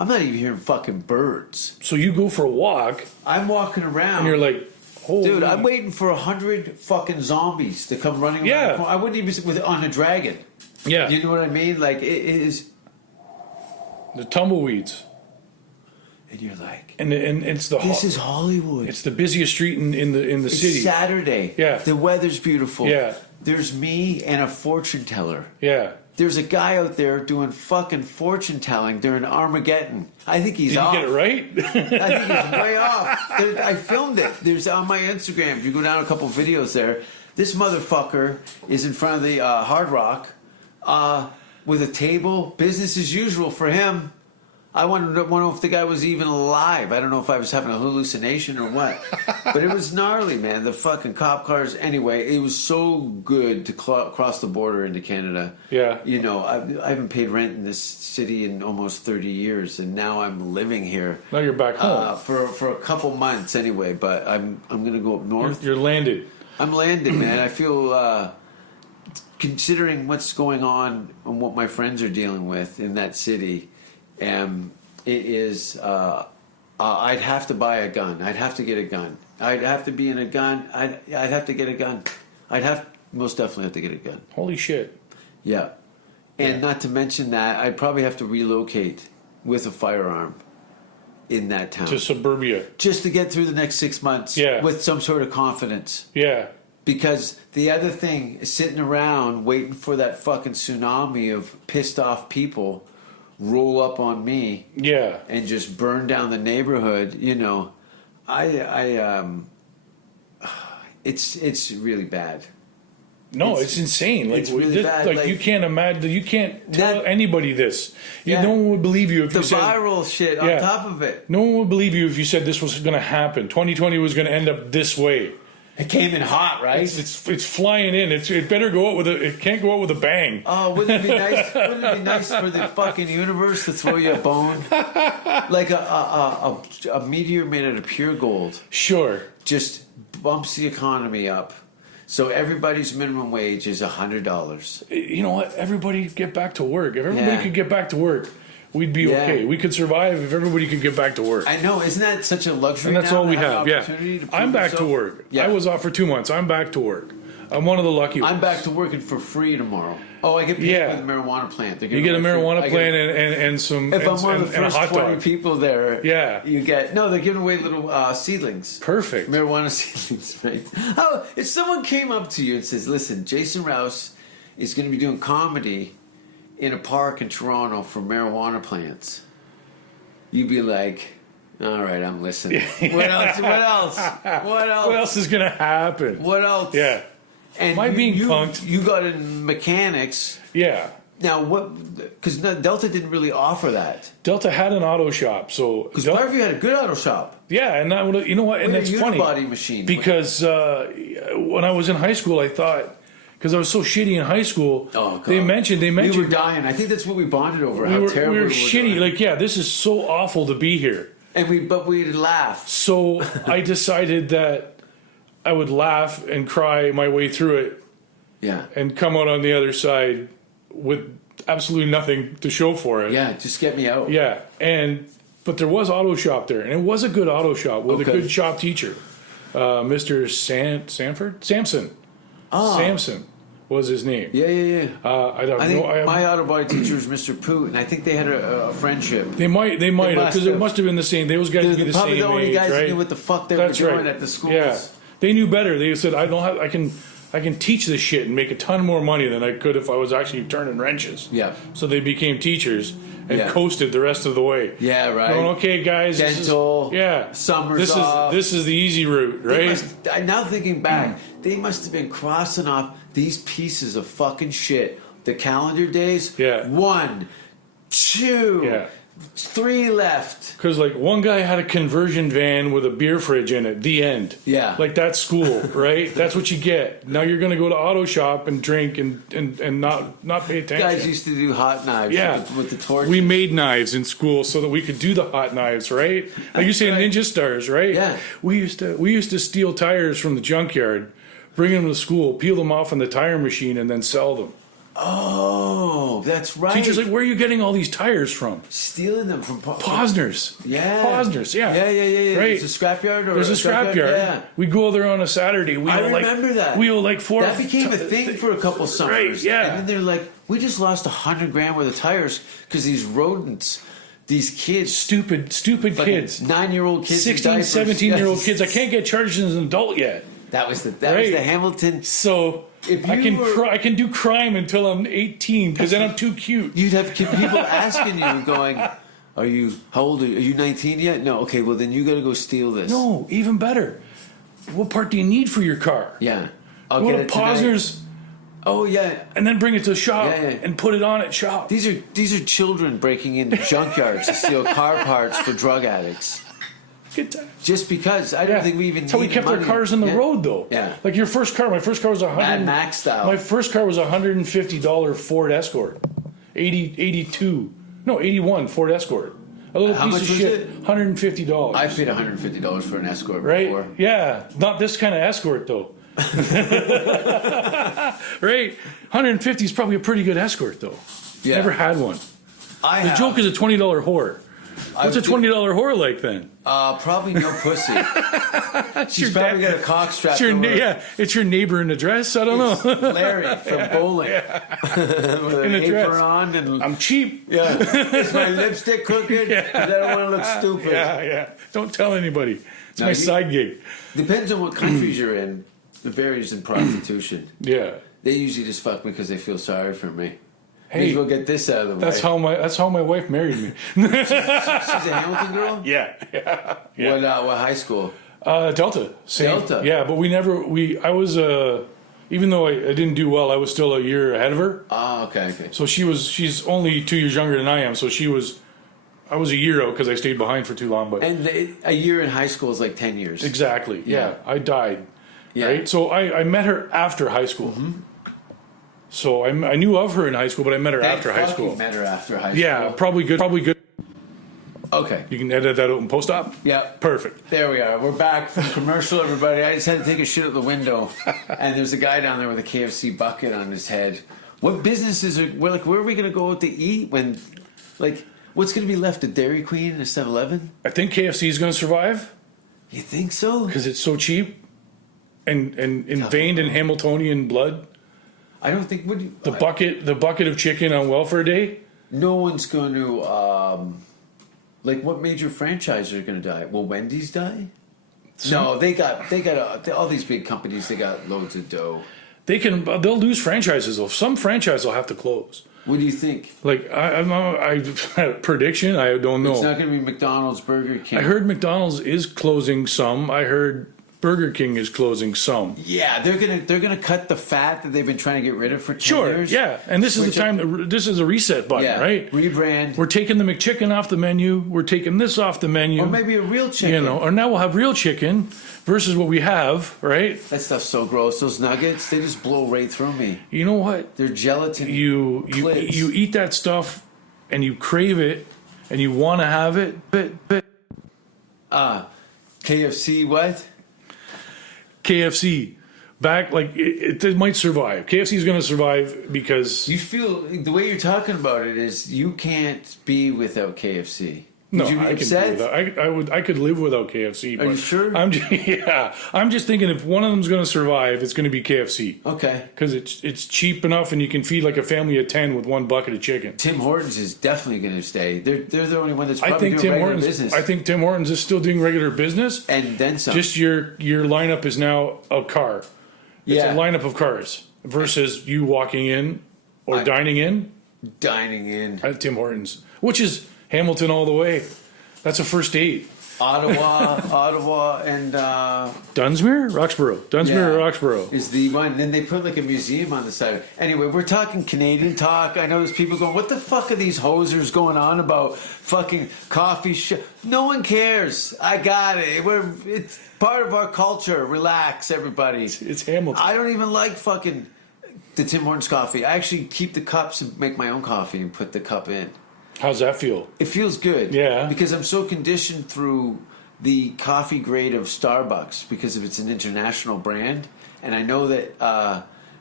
I'm not even hearing fucking birds. so you go for a walk, I'm walking around. and you're like, holy. Dude, I'm waiting for 100 fucking zombies to come running around. Yeah. the corner. I wouldn't even on a dragon. Yeah, You know what I mean? Like it is, the tumbleweeds, and you're like, and it's the this is Hollywood. it's the busiest street in the It's city. Saturday. Yeah. The weather's beautiful. Yeah. There's me and a fortune teller. Yeah. There's a guy out there doing fucking fortune telling during Armageddon. I think he's Did off. you get it right? I think he's way off. I filmed it. There's on my Instagram. If you go down a couple videos there, this motherfucker is in front of the Hard Rock with a table, business as usual for him. I want to know if the guy was even alive. I don't know if I was having a hallucination or what. But it was gnarly, man. The fucking cop cars. Anyway, it was so good to cross the border into Canada. Yeah. You know, I haven't paid rent in this city in almost 30 years, and now I'm living here. Now you're back home. For a couple months anyway, but I'm gonna go up north. You're landed. I'm landed, man. I feel considering what's going on and what my friends are dealing with in that city, it is. I'd have to buy a gun. I'd have to get a gun. I'd have to be in a gun. I'd have to get a gun. Most definitely have to get a gun. Holy shit. Yeah, and not to mention that I'd probably have to relocate with a firearm in that town To suburbia. just to get through the next 6 months. Yeah. With some sort of confidence. Yeah. Because the other thing is sitting around waiting for that fucking tsunami of pissed off people roll up on me Yeah. and just burn down the neighborhood. You know, it's really bad. No, it's insane. Like it's really bad. Like Like- you can't imagine. You can't tell That- anybody this. Yeah. No one would believe you if The you said. viral shit on Yeah. top of it. No one would believe you if you said this was going to happen. 2020 was going to end up this way. It came in hot, right? It's flying in. It better go out with a. It can't go out with a bang. Oh, wouldn't it be nice? Wouldn't it be nice for the fucking universe to throw you a bone, like a meteor made out of pure gold? Sure. Just bumps the economy up, So everybody's minimum wage is $100. You know what? Everybody get back to work. If everybody Yeah. could get back to work, we'd be Yeah. okay. We could survive if everybody could get back to work. I know, isn't that such a luxury? And that's now all to we an have. Yeah. opportunity to prove I'm back to yourself? work. Yeah. I was off for 2 months. I'm back to work. I'm one of the lucky ones. I'm back to working for free tomorrow. Oh, I get paid Yeah. by the marijuana plant. They're You get a giving away marijuana free- I plant get- and some If and, I'm one of the and a first hot 20 dog. people there, Yeah. you get they're giving away little seedlings. Perfect. Marijuana seedlings, right? Oh, if someone came up to you and says, "Listen, Jason Rouse is going to be doing comedy in a park in Toronto for marijuana plants," you'd be like, "All right, I'm listening." What else? What else? What else? What else is going to happen? What else? Yeah. And Am I being punked? You got in mechanics. Yeah. Now, what? Because Delta didn't really offer that. Delta had an auto shop, so Because Parkview had a good auto shop. yeah, and that, you know what? And We had that's a funny unibody machine. because when I was in high school, I thought because I was so shitty in high school, Oh, God. they mentioned We were dying. I think that's what we bonded over. How terrible we were we shitty. doing. Like, yeah, this is so awful to be here. and we'd laugh. So I decided that I would laugh and cry my way through it Yeah. and come out on the other side with absolutely nothing to show for it. Yeah, just get me out. Yeah, but there was auto shop there, and it was a good auto shop with Okay. a good shop teacher, Mr. Samson. Samson was his name. Yeah, yeah, yeah. I don't I think know. my auto body teacher was Mr. Poot, and I think they had a friendship. They might have must because it have. must have been the same. Those guys would be the Probably same the only age, guys right? who knew what the fuck they That's were doing right. at the schools. Yeah, they knew better. They said, "I don't have. I can teach this shit and make a ton more money than I could if I was actually turning wrenches." Yeah. So they became teachers and Yeah. coasted the rest of the way. Yeah, right. Going, okay, guys. this is- Dental, yeah. summers off. This is the easy route, right? Now thinking back, they must have been crossing off these pieces of fucking shit. The calendar days. Yeah. 1, 2, Yeah. 3 left. Because like one guy had a conversion van with a beer fridge in it. The end. Yeah. Like that's school, right? That's what you get. Now you're gonna go to auto shop and drink and not pay attention. Guys used to do hot knives Yeah, with the torch. we made knives in school so that we could do the hot knives, right? Like you say, right. Ninja Stars, right? Yeah. We used to steal tires from the junkyard, bring them to school, peel them off in the tire machine, and then sell them. Oh, that's right. Teachers like, where are you getting all these tires from? stealing them from Posner's. Yeah. Posner's. Yeah. Yeah. Right. There's a scrapyard or There's a scrapyard. Yeah. We go there on a Saturday. We I owe remember that. We owe like four. That became a thing for a couple summers. Right, yeah. And then they're like, we just lost $100,000 worth of tires because these rodents, these kids, Stupid fucking kids. 9-year-old kids, in 16, diapers. 17-year-old Yes. kids. I can't get charged as an adult yet. That was the Right. Hamilton. So If I you were- I can do crime until I'm 18 because then I'm too cute. You'd have people asking you, going, how old are you? Are you 19 yet? No. Okay, well then you got to go steal this. No, even better. What part do you need for your car? Yeah. I'll Go get to it tonight. Posner's Oh yeah. and then bring it to the shop Yeah. and put it on at shop. These are children breaking into junkyards to steal car parts for drug addicts. Good time. Just because I don't think we even. That's how we needed kept our money. cars in the Yeah. road, though. Yeah. Like your first car. My first car was Mad Max style. My first car was $150 Ford Escort, 81 Ford Escort. A little How piece much of was shit. it? $150. I paid $150 for an Escort Right? before. Yeah. Not this kind of Escort though. Right? 150 is probably a pretty good Escort though. Yeah. Never had one. The have. joke is a $20 whore. What's a $20 whore like then? Probably no pussy. She's probably got a cock strapped to her. It's your neighbor in a dress. I don't know. Larry from bowling. With In an a dress. apron on and I'm cheap. yeah. Is my lipstick crooked? 'Cause I don't want to look stupid. Yeah. Don't tell anybody. It's No, my you- side gig. Depends on what countries you're in. It varies in prostitution. Yeah. They usually just fuck me because they feel sorry for me. May Hey, as well get this out of the way. that's how my wife married me. She's a Hamilton girl? Yeah. What high school? Delta. Same. Delta. Yeah, but I was even though I didn't do well, I was still a year ahead of her. Oh, okay. So she's only 2 years younger than I am. So I was a year out because I stayed behind for too long. But And a year in high school is like 10 years. exactly. Yeah. I died. Yeah. Right. So I met her after high school. So I knew of her in high school, but I met her after high school. Met her after high school. Yeah, probably good. Okay. You can edit that out in post-op? Yeah. Perfect. There we are. We're back from commercial, everybody. I just had to take a shit out the window, and there's a guy down there with a KFC bucket on his head. What businesses are? Where are we going to go out to eat when, what's going to be left? A Dairy Queen and a 7-Eleven? I think KFC is going to survive You think so? because it's so cheap and inveined in Hamiltonian blood. I don't think. The bucket of chicken on welfare day. No one's going to. What major franchises are going to die? Will Wendy's die? No, they got all these big companies. They got loads of dough. They'll lose franchises though. Some franchise will have to close. What do you think? I had a prediction. I don't know. It's not going to be McDonald's, Burger King. I heard McDonald's is closing some. I heard Burger King is closing some. Yeah, they're gonna cut the fat that they've been trying to get rid of for 10 years. Yeah, and this is the time. This is a reset button, right? Rebrand. We're taking the McChicken off the menu. We're taking this off the menu. Or maybe a real chicken. Or now we'll have real chicken versus what we have, right? That stuff's so gross. Those nuggets, they just blow right through me. You know what? They're gelatin. You eat that stuff and you crave it and you want to have it, but KFC, what? KFC back, it might survive. KFC is going to survive because You feel the way you're talking about it is you can't be without KFC. Would you be I upset? I could live without KFC. Are you sure? I'm just thinking if one of them's going to survive, it's going to be KFC. Okay. Because it's cheap enough and you can feed like a family of 10 with one bucket of chicken. Tim Hortons is definitely going to stay. They're the only one that's I probably think doing Tim regular Hortons. business. I think Tim Hortons is still doing regular business. And then some. Just your lineup is now a car. It's Yeah. a lineup of cars versus you walking in or dining in Dining in. at Tim Hortons, which is Hamilton all the way. That's a first date. Ottawa, and Dunsmuir? Roxborough. Dunsmuir or Roxborough. is the one. Then they put like a museum on the side. Anyway, we're talking Canadian talk. I know there's people going, "What the fuck are these hosers going on about fucking coffee shop?" No one cares. I got it. It's part of our culture. Relax, everybody. It's Hamilton. I don't even like fucking the Tim Hortons coffee. I actually keep the cups and make my own coffee and put the cup in. How's that feel? It feels good. Yeah. Because I'm so conditioned through the coffee grade of Starbucks because if it's an international brand. And I know that,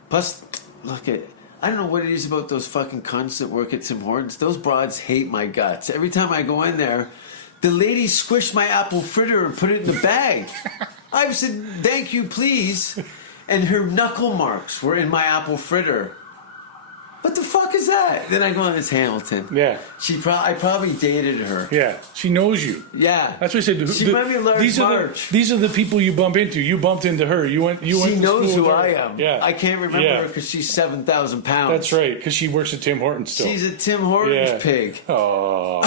plus, I don't know what it is about those fucking cunts that work at Tim Hortons. Those broads hate my guts. Every time I go in there, the lady squished my apple fritter and put it in the bag. I've said, thank you, please. And her knuckle marks were in my apple fritter. What the fuck is that? Then I go, it's Hamilton. Yeah. I probably dated her. Yeah. She knows you. Yeah. That's what I said. She might be a large March. These are the people you bump into. You bumped into her. You went. She to knows school who with her. I am. Yeah. I can't remember her because she's 7,000 pounds. That's right. Because she works at Tim Hortons still. She's a Tim Hortons pig. Oh.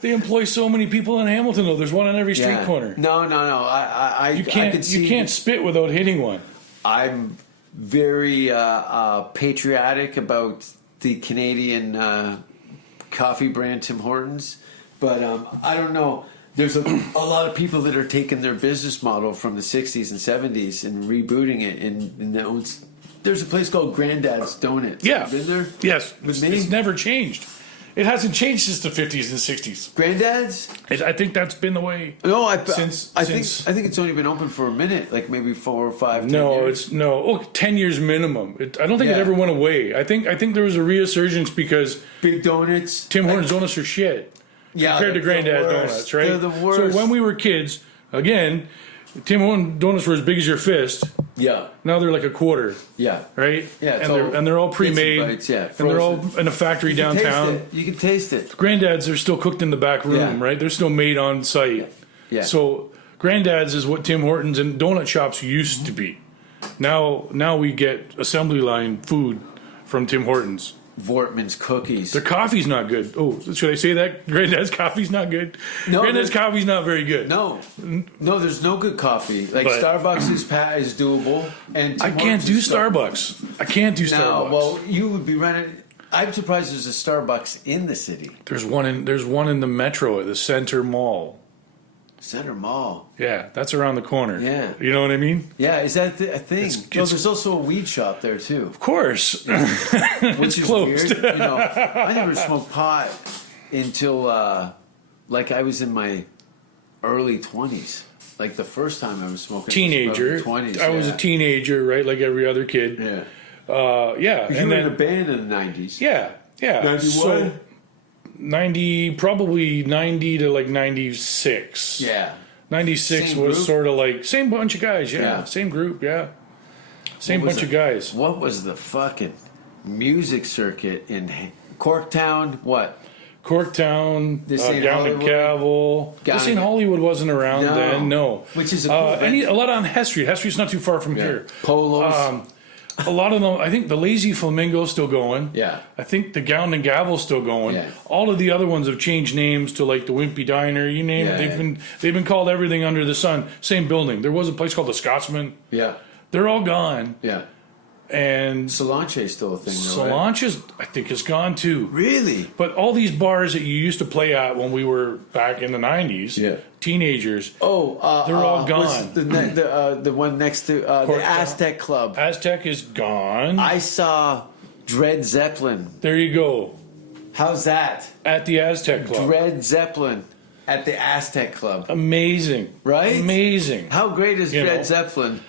They employ so many people in Hamilton though. There's one on every street corner. No. I can't spit without hitting one. I'm very patriotic about the Canadian coffee brand Tim Hortons, but I don't know. There's a lot of people that are taking their business model from the 60s and 70s and rebooting it. And there's a place called Granddad's Donuts. Yeah. Been there? Yes. With me? It's never changed. It hasn't changed since the 50s and 60s. Granddad's? I think that's been the way. No, I think it's only been open for a minute, like maybe 4 or 5. 10 years. 10 years minimum. I don't think it ever went away. I think there was a resurgence because Big Donuts. Tim Hortons donuts are shit. Yeah, compared to Granddad's donuts, right? They're the worst. So when we were kids, again, Tim Hortons donuts were as big as your fist. Yeah. Now they're like a quarter. Yeah. Right? Yeah. And they're all pre-made. Bites, yeah. And they're all in a factory downtown. You can taste it. Granddad's are still cooked in the back room, right? They're still made on site. Yeah. So Granddad's is what Tim Hortons and donut shops used to be. Now we get assembly line food from Tim Hortons. Vortman's cookies. Their coffee's not good. Oh, should I say that? Granddad's coffee's not good? No, Granddad's coffee's not very good. No, there's no good coffee. Like Starbucks is doable, and I can't do Starbucks. I can't do Starbucks. No, well, you would be running. I'm surprised there's a Starbucks in the city. There's one in the Metro at the Center Mall. Center Mall. Yeah, that's around the corner. Yeah. You know what I mean? Yeah, is that a thing? There's also a weed shop there too. Of course. Which is closed. weird. I never smoked pot until like I was in my early 20s. Like the first time I was smoking. Teenager. 20s. I was a teenager, right? Like every other kid. Yeah. Yeah. You were in a band in the 90s. Yeah. 91? So 90, probably 90 to like 96. Yeah. 96 Same was group? sort of like, same bunch of guys, yeah. Yeah. Same group, yeah. Same What was bunch of it? guys. What was the fucking music circuit in Cork Town? What? Cork Town, This ain't Gown and Hollywood? Cavill. Gown This and- ain't Hollywood wasn't around No. then, no. Which is a cool event. a lot on Hess Street. Hess Street's not too far from here. Polos. A lot of them, I think the Lazy Flamingo's still going. Yeah. I think the Gown and Gavel's still going. Yeah. All of the other ones have changed names to like the Wimpy Diner, you name it. Yeah. They've been called everything under the sun. Same building. There was a place called the Scotsman. Yeah. They're all gone. Yeah. And Solange's still a thing, though, right? Solange's, I think, is gone too. Really? But all these bars that you used to play at when we were back in the 90s, Yeah. teenagers, Oh, They're all what's gone. The one next to the Cork Aztec Club. Aztec is gone. I saw Dred Zeppelin. There you go. How's that? At the Aztec Club. Dred Zeppelin at the Aztec Club. Amazing. Right? Amazing. How great is You Dred know. Zeppelin?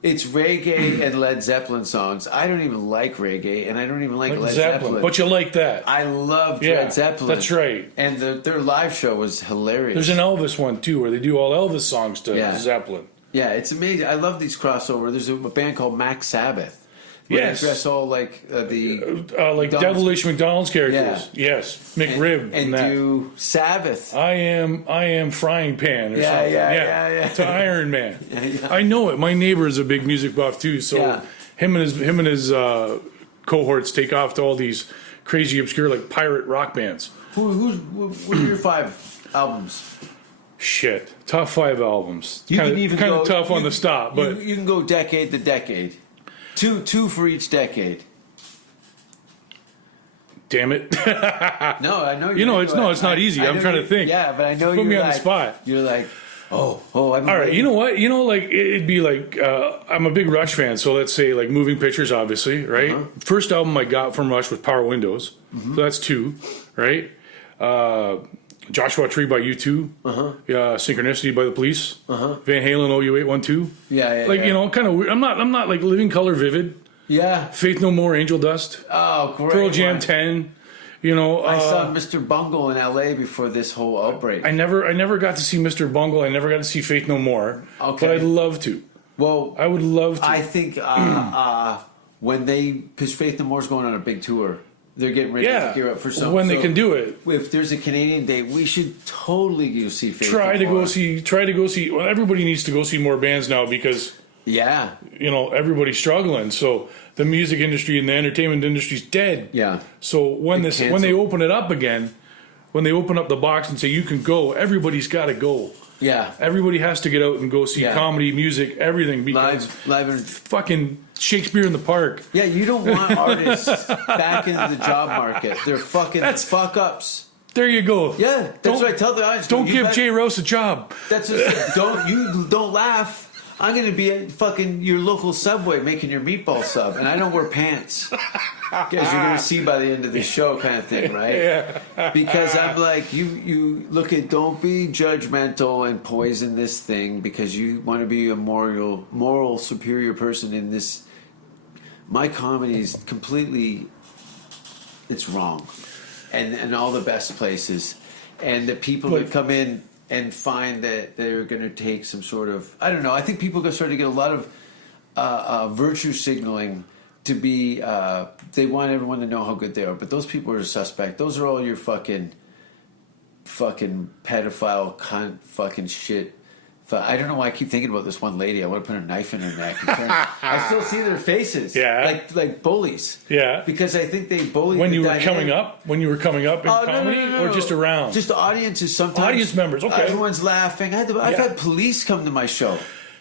It's reggae and Led Zeppelin songs. I don't even like reggae, and I don't even like Like Led Zeppelin. Zeppelin. But you like that. I love Yeah, Dred Zeppelin. that's right. And their live show was hilarious. There's an Elvis one too, where they do all Elvis songs to Yeah. Zeppelin. Yeah, it's amazing. I love these crossover. There's a band called Max Sabbath. Where Yes. they dress all like the Like McDonald's- devilish McDonald's characters. Yes. McRib. and that. do Sabbath. I am frying pan or Yeah, something. yeah. To Iron Man. Yeah. I know it. My neighbor is a big music buff too, so Yeah. him and his cohorts take off to all these crazy obscure like pirate rock bands. What are your 5 albums? Shit, top 5 albums. You Kind can even of go- tough on you- the stop, but you can go decade to decade. Two for each decade. damn it, No, I know You know, it's not easy. I'm know trying to you- think. Yeah, but I know Put me you're on the like, spot. You're like, oh, I'm all right. You know what? You know, like it'd be like I'm a big Rush fan, so let's say like Moving Pictures, obviously, right? First album I got from Rush was Power Windows, so that's 2, right? Joshua Tree by U2, Synchronicity by the Police, Van Halen OU812. Yeah, Like yeah. you know, kind of weird. I'm not like Living Color Vivid, Yeah. Faith No More, Angel Dust, Oh, great. Pearl Jam one. 10. You know, I saw Mr. Bungle in L.A. before this whole outbreak. I never got to see Mr. Bungle. I never got to see Faith No More. Okay. But I'd love to. Well, I would love to. I think when because Faith No More's going on a big tour, they're getting ready yeah. to gear up for something. When they can do it. If there's a Canadian date, we should totally go see Faith Try No to More. go see. Well, everybody needs to go see more bands now because Yeah, you know everybody's struggling. So the music industry and the entertainment industry's dead. yeah. So when They when they cancel. open it up again, when they open up the box and say you can go, everybody's got to go. Yeah. Everybody has to get out and go see Yeah. comedy, music, everything because Live and fucking Shakespeare in the Park. yeah, you don't want artists back into the job market. They're fucking fuck ups. There you go. Yeah, that's what I tell the audience. Don't You give guys- Jay Rouse a job. That's what, don't laugh. I'm gonna be at fucking your local Subway making your meatball sub, and I don't wear pants. As you're gonna see by the end of the show, kind of thing, right? Yeah. Because I'm like, you look at, don't be judgmental and poison this thing because you want to be a moral superior person in this. My comedy is completely, it's wrong, and all the best places, and the people that come in and find that they're going to take some sort of, I don't know. I think people are starting to get a lot of virtue signaling to be. They want everyone to know how good they are, but those people are suspect. Those are all your fucking pedophile cunt fucking shit. I don't know why I keep thinking about this one lady. I want to put a knife in her neck. I still see their faces. Yeah. Like bullies. Yeah. Because I think they bully When the you were dynamic. coming up, in Oh, comedy, or just around? Just the audiences sometimes. Audience members, okay. Everyone's laughing. I've Yeah. had police come to my show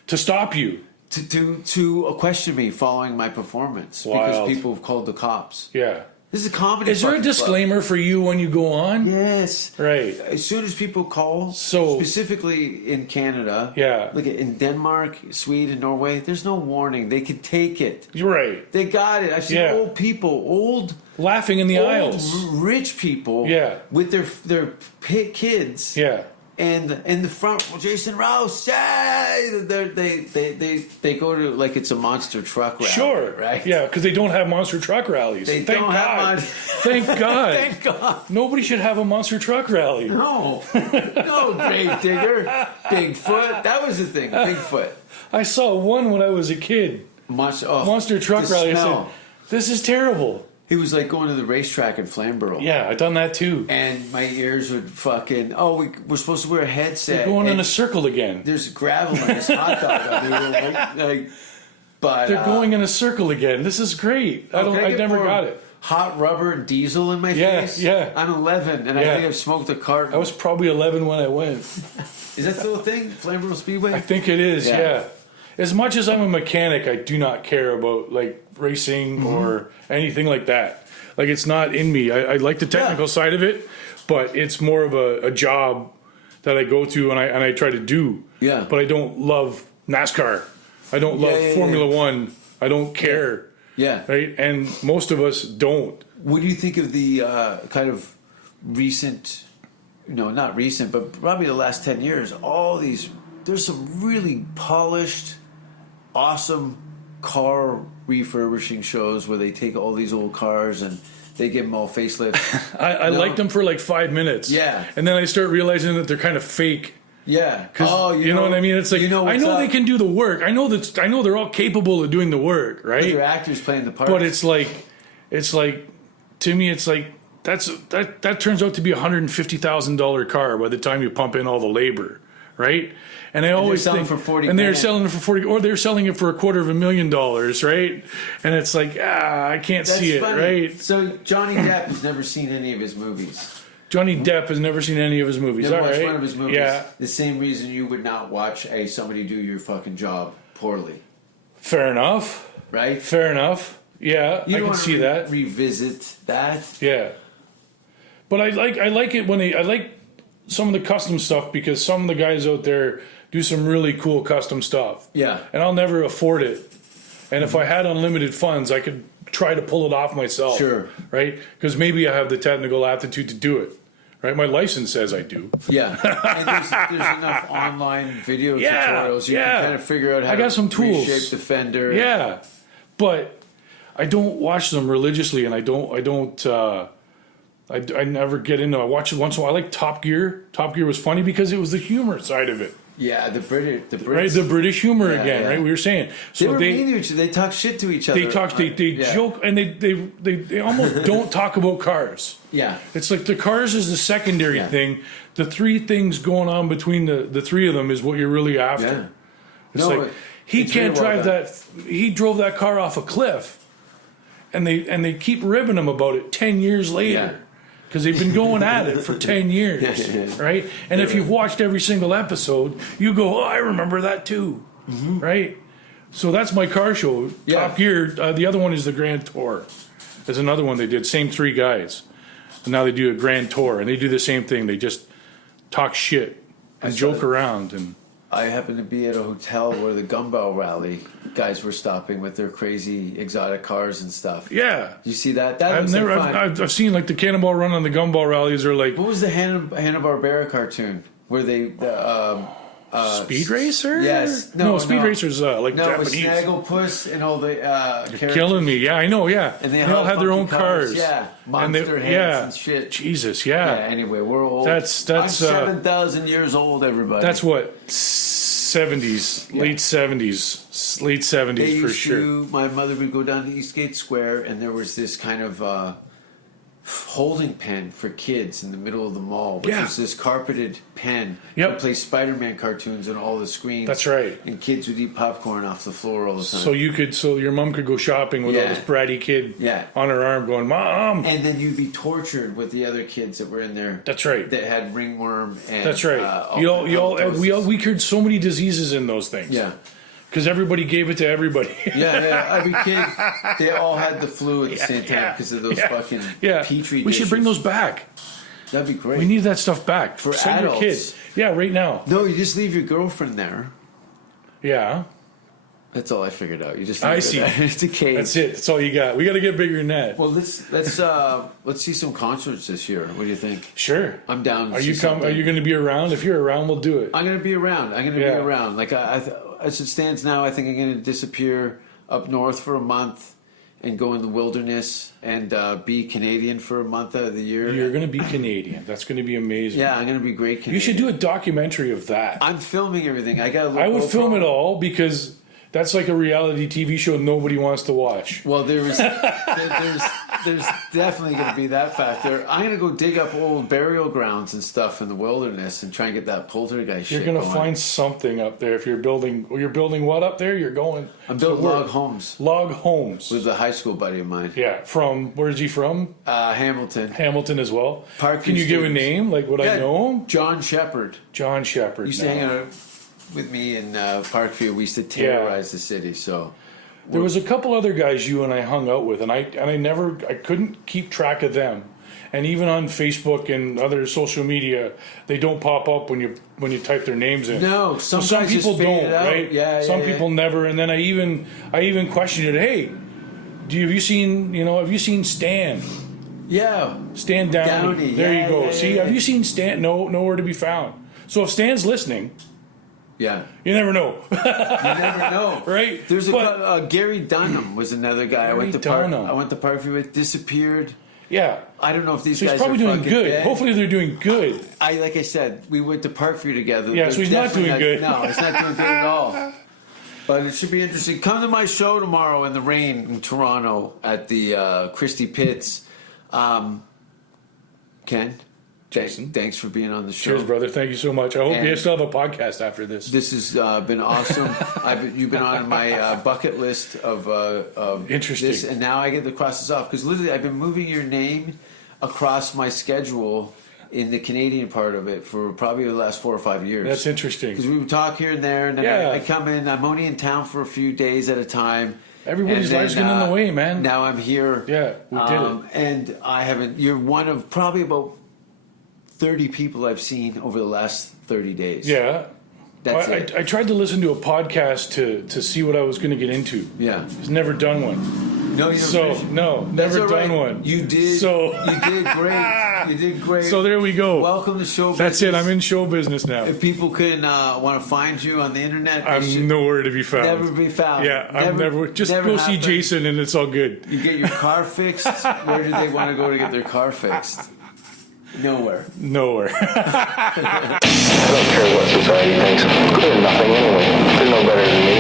to stop you. to question me following my performance Wild. because people have called the cops. Yeah. This is a comedy. Is there a fucking club. disclaimer for you when you go on? Yes. Right. As soon as people call, So- specifically in Canada, Yeah. like in Denmark, Sweden, Norway, there's no warning. They can take it. You're right. They got it. I've seen Yeah. old people, old Laughing in the aisles. rich people, Yeah. with their kids, Yeah. and in the front, Jason Rouse, yay! They go to like it's a monster truck rally, Sure. right? Yeah, because they don't have monster truck rallies. They Thank don't have God. mon- Thank God. Thank God. Nobody should have a monster truck rally. No, no, grave digger, Bigfoot. That was the thing, Bigfoot. I saw one when I was a kid. Monster truck the rally. I smell. said, this is terrible. He was like going to the racetrack in Flamborough. Yeah, I've done that too. And my ears would fucking. Oh, we're supposed to wear a headset. Going in and a circle again. There's gravel in this hot dog. But They're going in a circle again. This is great. I never got it. Hot rubber and diesel in my Yeah, face. yeah. I'm 11, and I Yeah. think I've smoked a carton. I was probably 11 when I went. Is that still a thing? Flamborough Speedway. I think it is, Yeah. yeah. As much as I'm a mechanic, I do not care about like racing or anything like that. Like it's not in me. I like the technical side of it, but it's more of a job that I go to and I try to do. Yeah. But I don't love NASCAR. I don't love Formula One. I don't care. Yeah. Right? And most of us don't. What do you think of the kind of recent, not recent, but probably the last 10 years, there's some really polished, awesome car refurbishing shows where they take all these old cars and they give them all facelifts. I like them for like 5 minutes. Yeah. And then I start realizing that they're kind of fake. Yeah. Because you know what I mean? It's like, I know they can do the work. I know they're all capable of doing the work, right? They're actors playing the part. But it's like, to me, it's like, that turns out to be $150,000 car by the time you pump in all the labor, right? And I always selling think, for 40 and they're grand. selling it for 40, or they're selling it for $250,000, right? And it's like, I can't That's see it, funny. right? So Johnny Depp has never seen any of his movies. Johnny Depp has never seen any of his movies. Never All watched right. one of his movies. Yeah, The same reason you would not watch somebody do your fucking job poorly, fair enough. right? Fair enough. Yeah, You I don't can wanna see that. Revisit that. Yeah, but I like it when I like some of the custom stuff because some of the guys out there do some really cool custom stuff. Yeah. And I'll never afford it. And if I had unlimited funds, I could try to pull it off myself. Sure. Right? Because maybe I have the technical aptitude to do it. Right? My license says I do. Yeah, and there's enough online video Yeah, tutorials. You yeah. can kind of figure out how I got to some tools. reshape the fender. Yeah, but I don't watch them religiously, and I never get into. I watch it once in a while. I like Top Gear. Top Gear was funny because it was the humor side of it, Yeah, the British, right? The British humor Yeah, again, yeah. right? We were saying They were mean to each other. They talk shit to each other. they talk, they Yeah. joke, and they almost don't talk about cars. Yeah, It's like the cars is the secondary Yeah. thing. The three things going on between the three of them is what you're really after. yeah. It's No, like he it's can't very well drive done. that. He drove that car off a cliff, and they keep ribbing him about it 10 years Yeah. later because they've been going at it for 10 years, right? And if you've watched every single episode, you go, "Oh, I remember that too," right? So that's my car show. Yeah. Top Gear. The other one is the Grand Tour. There's another one they did. Same three guys, and now they do a Grand Tour, and they do the same thing. They just talk shit and joke around and. I happened to be at a hotel where the Gumball Rally guys were stopping with their crazy exotic cars and stuff. Yeah. You see that? That was fun. I've seen like the Cannonball Run on the Gumball rallies are like What was the Hanna-Barbera cartoon where they Speed Racer. Yes. No, Speed Racer's like no, it was Japanese. Snagglepuss and all the characters. Killing me. Yeah, I know. Yeah, And they all all had their funky own cars, cars. yeah. And they- Monster heads yeah. and shit. Jesus. Yeah, Yeah. anyway, we're old. That's I'm 7,000 years old, everybody. That's what 70s, late 70s, late 70s They for used sure. to, my mother would go down to Eastgate Square, and there was this kind of holding pen for kids in the middle of the mall, which Yeah. was this carpeted pen Yep. that plays Spider-Man cartoons on all the screens. That's right. And kids would eat popcorn off the floor all the time. So your mom could go shopping with Yeah. this bratty kid Yeah. on her arm, going, "Mom." and then you'd be tortured with the other kids that were in there. That's right. That had ringworm and That's right. all we doses. cured so many diseases in those things. Yeah. Because everybody gave it to everybody. Yeah. Every kid, they all had the flu at the same time because of those fucking petri dishes. We should bring those back. That'd be great. We need that stuff back. For Send adults. your kids. Yeah, right now. No, you just leave your girlfriend there. Yeah. That's all I figured out. You just I leave see. her there. It's a cage. That's it. That's all you got. We got to get bigger than that. Well, let's see some concerts this year. What do you think? Sure. I'm down. Are you going to be around? If you're around, we'll do it. I'm going to be around. Be around. Like as it stands now, I think I'm going to disappear up north for a month and go in the wilderness and be Canadian for a month out of the year. You're going to be Canadian. That's going to be amazing. Yeah, I'm going to be great Canadian. You should do a documentary of that. I'm filming everything. I would film it all because that's like a reality TV show nobody wants to watch. Well, there's definitely going to be that factor. I'm going to go dig up old burial grounds and stuff in the wilderness and try and get that poltergeist You're shit going to going. find something up there. If you're building what up there? You're going. I'm building log homes. Log homes. With a high school buddy of mine. Yeah, from where's he from? Hamilton. Hamilton as well. Parkview Can you give a students. name? Like would I know him? John Shepard. John Shepard. Used to hang out with me in Parkview. We used to terrorize the city. So there was a couple other guys you and I hung out with, and I couldn't keep track of them. And even on Facebook and other social media, they don't pop up when you type their names in. No, some guys people just fade don't, it out. right? Yeah, some people never. And then I even questioned it. Hey, have you seen Stan? Yeah, Stan Downey. There you go. See, have you seen Stan? No, nowhere to be found. So if Stan's listening. Yeah. You never know. You never know. Right? There's Gary Dunham was another guy I went to Parkview with, disappeared. Yeah. I don't know if these so guys he's probably are doing fucking good. dead. Hopefully they're doing good. Like I said, we went to Parkview together. Yeah, so he's not doing good. No, he's not doing good at all. But it should be interesting. Come to my show tomorrow in the rain in Toronto at the Christie Pits. Ken? Jason, thanks for being on the show. Cheers, brother. Thank you so much. I hope you still have a podcast after this. This has been awesome. You've been on my bucket list of interesting. This, and now I get to cross this off because literally I've been moving your name across my schedule in the Canadian part of it for probably the last 4 or 5 years. That's interesting. Because we would talk here and there, and then I come in. I'm only in town for a few days at a time. Everybody's life's getting in the way, man. Now I'm here. Yeah, we did it. And I haven't. You're one of probably about 30 people I've seen over the last 30 days. Yeah. That's it. I tried to listen to a podcast to see what I was going to get into. Yeah. I've never done one. No, never done one. You did. So you did great. You did great. So there we go. Welcome to show business. That's it. I'm in show business now. If people can want to find you on the internet, I'm nowhere to be found. Never be found. Yeah, I'm never. Just never go happen. see Jason, and it's all good. You get your car fixed. Where do they want to go to get their car fixed? Nowhere. I don't care what society thinks. They're nothing anyway. They're no better than me.